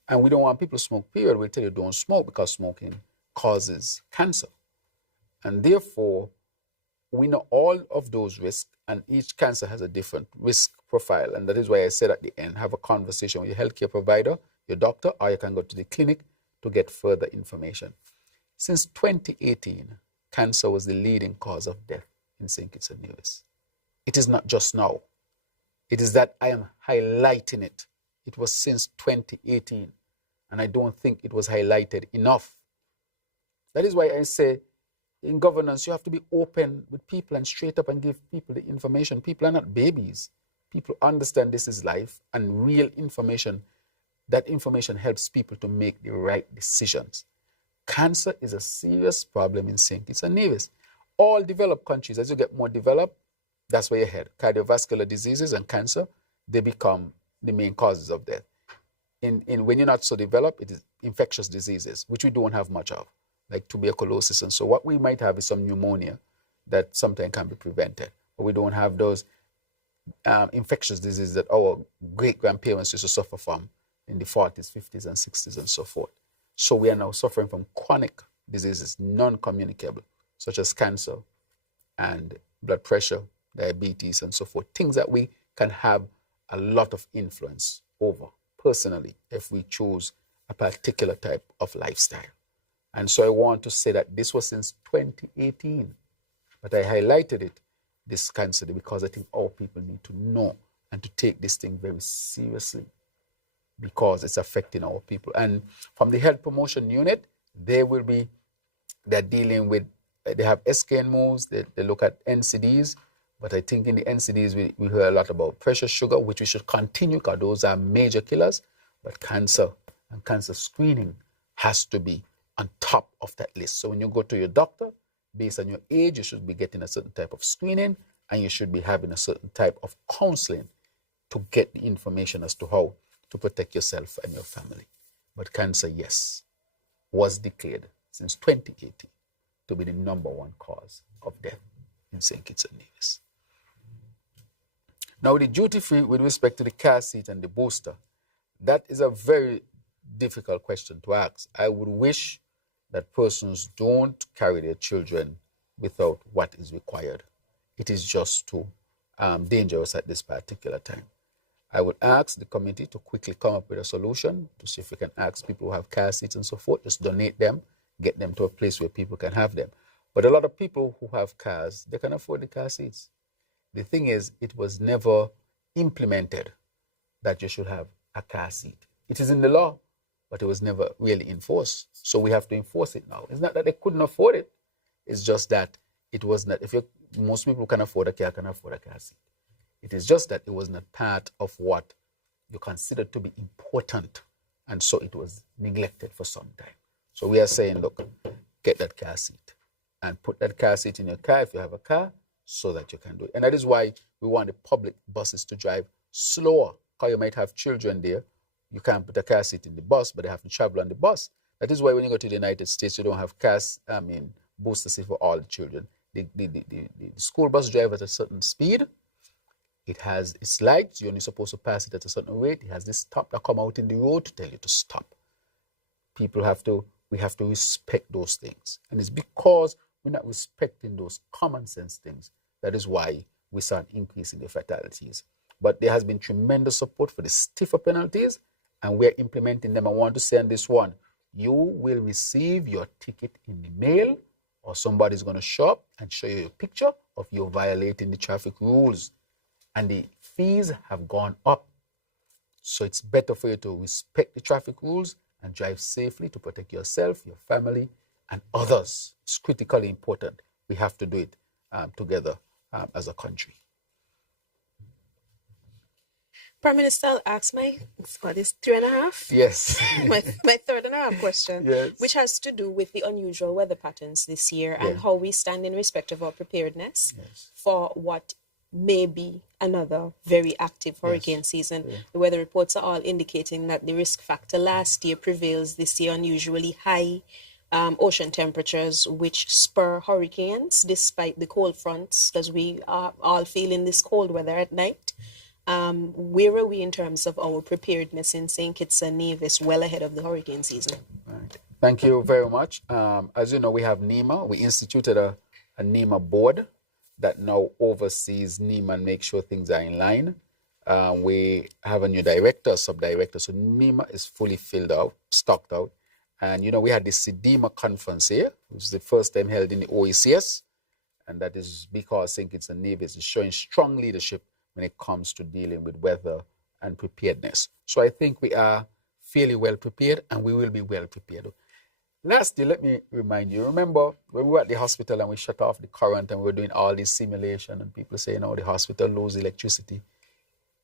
And we don't want people to smoke, period. We'll tell you don't smoke because smoking causes cancer. And therefore, we know all of those risks, and each cancer has a different risk profile. And that is why I said at the end, have a conversation with your healthcare provider, your doctor, or you can go to the clinic to get further information. Since 2018, cancer was the leading cause of death in St. Kitts and Nevis. It is not just now. It is that I am highlighting it. It was since 2018, and I don't think it was highlighted enough. That is why I say in governance, you have to be open with people and straight up and give people the information. People are not babies. People understand this is life, and real information, that information helps people to make the right decisions. Cancer is a serious problem in St. Kitts and Nevis. All developed countries, as you get more developed, that's where you head. Cardiovascular diseases and cancer, they become the main causes of death. When you're not so developed, it is infectious diseases, which we don't have much of, like tuberculosis. And so what we might have is some pneumonia that sometimes can be prevented. But we don't have those infectious diseases that our great-grandparents used to suffer from in the 40s, 50s, and 60s, and so forth. So we are now suffering from chronic diseases, non-communicable, such as cancer and blood pressure, diabetes, and so forth. Things that we can have a lot of influence over personally if we choose a particular type of lifestyle. And so I want to say that this was since 2018, but I highlighted it, this cancer, because I think all people need to know and to take this thing very seriously, because it's affecting our people. And from the health promotion unit, they're dealing with, they have SKN moves, they look at NCDs, but I think in the NCDs, we hear a lot about pressure, sugar, which we should continue because those are major killers. But cancer and cancer screening has to be on top of that list. So when you go to your doctor, based on your age, you should be getting a certain type of screening, and you should be having a certain type of counseling to get the information as to how to protect yourself and your family. But cancer, yes, was declared since 2018 to be the #1 cause of death in St. Kitts and Nevis. Now, the duty-free with respect to the car seat and the booster, that is a very difficult question to ask. I would wish that persons don't carry their children without what is required. It is just too dangerous at this particular time. I would ask the committee to quickly come up with a solution to see if we can ask people who have car seats and so forth, just donate them, get them to a place where people can have them. But a lot of people who have cars, they can afford the car seats. The thing is, it was never implemented that you should have a car seat. It is in the law, but it was never really enforced. So we have to enforce it now. It's not that they couldn't afford it. It's just that it was not, most people who can afford a car can afford a car seat. It is just that it was not part of what you considered to be important. And so it was neglected for some time. So we are saying, look, get that car seat and put that car seat in your car if you have a car so that you can do it. And that is why we want the public buses to drive slower, because you might have children there. You can't put a car seat in the bus, but they have to travel on the bus. That is why when you go to the United States, you don't have booster seats for all the children. The school bus drives at a certain speed. It has its lights. You're only supposed to pass it at a certain rate. It has this stop that come out in the road to tell you to stop. We have to respect those things. And it's because we're not respecting those common sense things. That is why we saw an increase in the fatalities. But there has been tremendous support for the stiffer penalties, and we're implementing them. I want to say on this one, you will receive your ticket in the mail, or somebody's going to show up and show you a picture of you violating the traffic rules. And the fees have gone up. So it's better for you to respect the traffic rules and drive safely to protect yourself, your family, and others. It's critically important. We have to do it together as a country. Prime Minister, I'll ask my, what is 3.5? Yes. my 3.5 question, yes, which has to do with the unusual weather patterns this year and how we stand in respect of our preparedness for what may be another very active hurricane season. The weather reports are all indicating that the risk factor last year prevails this year, unusually high ocean temperatures, which spur hurricanes despite the cold fronts, because we are all feeling this cold weather at night. Where are we in terms of our preparedness in St. Kitts and Nevis well ahead of the hurricane season? Right. Thank you very much. As you know, we have NEMA. We instituted a NEMA board that now oversees NEMA and makes sure things are in line. We have a new director, a sub-director. So NEMA is fully filled out, stocked out. And, we had the SEDEMA conference here, which is the first time held in the OECS. And that is because St. Kitts and Nevis is showing strong leadership when it comes to dealing with weather and preparedness. So I think we are fairly well prepared, and we will be well prepared. Lastly, let me remind you, remember when we were at the hospital and we shut off the current and we were doing all this simulation and people saying, the hospital loses electricity.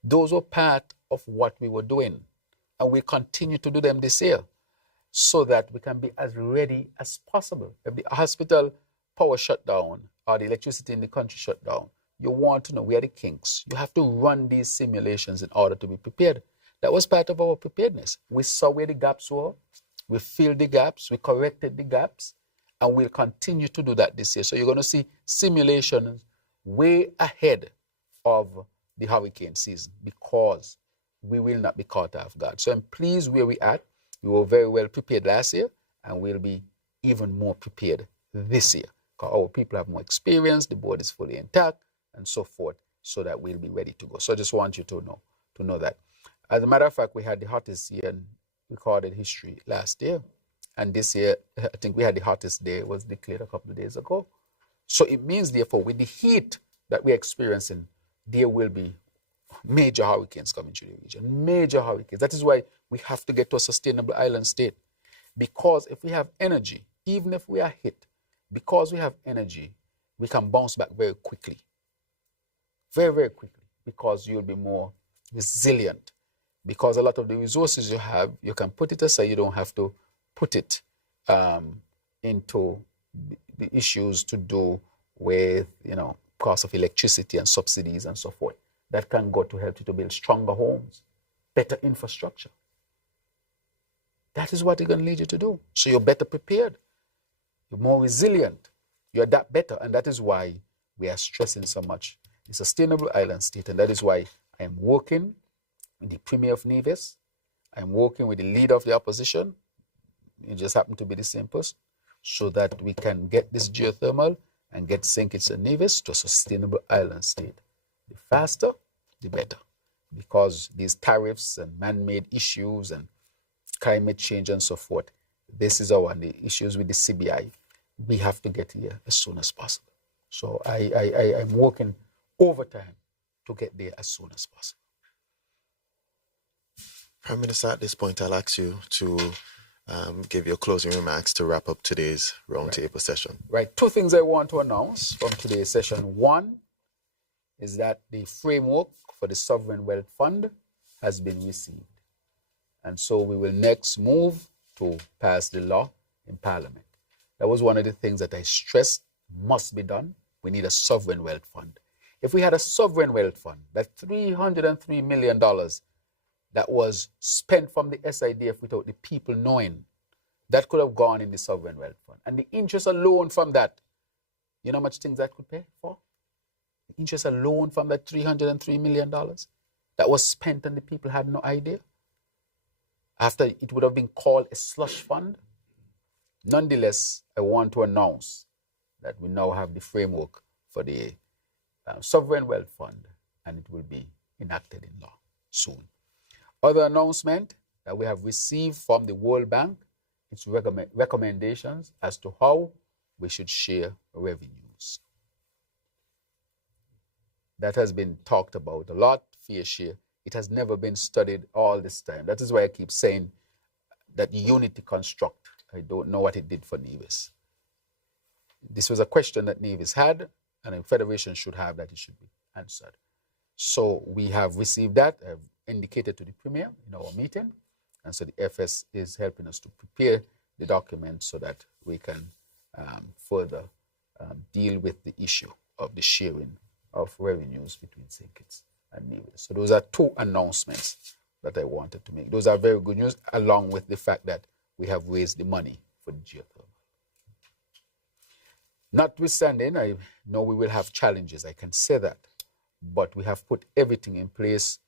Those were part of what we were doing. And we continue to do them this year so that we can be as ready as possible. If the hospital power shut down or the electricity in the country shut down, you want to know where the kinks. You have to run these simulations in order to be prepared. That was part of our preparedness. We saw where the gaps were. We filled the gaps, we corrected the gaps, and we'll continue to do that this year. So you're going to see simulations way ahead of the hurricane season because we will not be caught off guard. So I'm pleased where we're at. We were very well prepared last year, and we'll be even more prepared this year because our people have more experience, the board is fully intact, and so forth, so that we'll be ready to go. So I just want you to know that. As a matter of fact, we had the hottest year in recorded history last year. And this year, I think we had the hottest day, was declared a couple of days ago. So it means, therefore, with the heat that we're experiencing, there will be major hurricanes coming through the region, major hurricanes. That is why we have to get to a sustainable island state. Because if we have energy, even if we are hit, because we have energy, we can bounce back very quickly. Very, very quickly, because you'll be more resilient. Because a lot of the resources you have, you can put it aside. You don't have to put it into the issues to do with, cost of electricity and subsidies and so forth. That can go to help you to build stronger homes, better infrastructure. That is what it's going to lead you to do. So you're better prepared. You're more resilient. You adapt better. And that is why we are stressing so much the sustainable island state. And that is why I am working with the Premier of Nevis. I'm working with the leader of the opposition. It just happened to be the same person, so that we can get this geothermal and get St. Kitts and Nevis to a sustainable island state. The faster, the better. Because these tariffs and man-made issues and climate change and so forth, this is the issues with the CBI. We have to get here as soon as possible. So I'm working overtime to get there as soon as possible. Prime Minister, at this point, I'll ask you to give your closing remarks to wrap up today's roundtable session. Right. Two things I want to announce from today's session. One is that the framework for the Sovereign Wealth Fund has been received. And so we will next move to pass the law in Parliament. That was one of the things that I stressed must be done. We need a Sovereign Wealth Fund. If we had a Sovereign Wealth Fund, that $303 million that was spent from the SIDF without the people knowing, that could have gone in the Sovereign Wealth Fund. And the interest alone from that, you know how much things that could pay for? The interest alone from that $303 million that was spent and the people had no idea. After it would have been called a slush fund. Nonetheless, I want to announce that we now have the framework for the Sovereign Wealth Fund, and it will be enacted in law soon. Other announcement that we have received from the World Bank, its recommendations as to how we should share revenues. That has been talked about a lot, fair share. It has never been studied all this time. That is why I keep saying that unity construct, I don't know what it did for Nevis. This was a question that Nevis had, and the Federation should have that it should be answered. So we have received that. I've indicated to the Premier in our meeting, and so the FS is helping us to prepare the document so that we can further deal with the issue of the sharing of revenues between St. Kitts and Nevis. So those are two announcements that I wanted to make. Those are very good news, along with the fact that we have raised the money for the geothermal. Notwithstanding, I know we will have challenges, I can say that, but we have put everything in place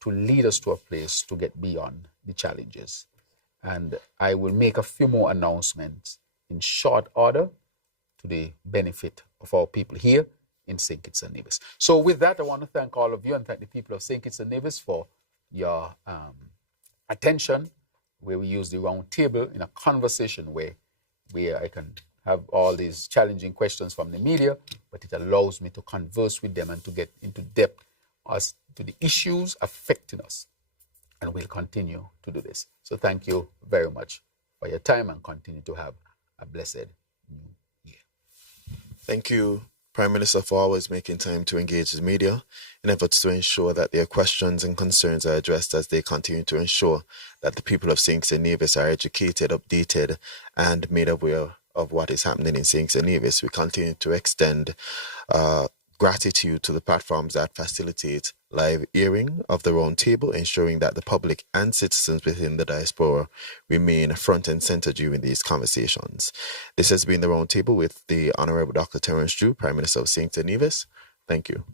to lead us to a place to get beyond the challenges. And I will make a few more announcements in short order to the benefit of our people here in St. Kitts and Nevis. So with that, I want to thank all of you and thank the people of St. Kitts and Nevis for your attention where we use the round table in a conversation way, where I can have all these challenging questions from the media, but it allows me to converse with them and to get into depth as to the issues affecting us. And we'll continue to do this. So thank you very much for your time, and continue to have a blessed new year. Thank you, Prime Minister, for always making time to engage the media in efforts to ensure that their questions and concerns are addressed, as they continue to ensure that the people of St. Kitts and Nevis are educated, updated, and made aware of what is happening in St. Kitts and Nevis. We continue to extend gratitude to the platforms that facilitate live airing of the round table, ensuring that the public and citizens within the diaspora remain front and center during these conversations. This has been the round table with the Honorable Dr. Terence Drew, Prime Minister of St. Kitts and Nevis. Thank you.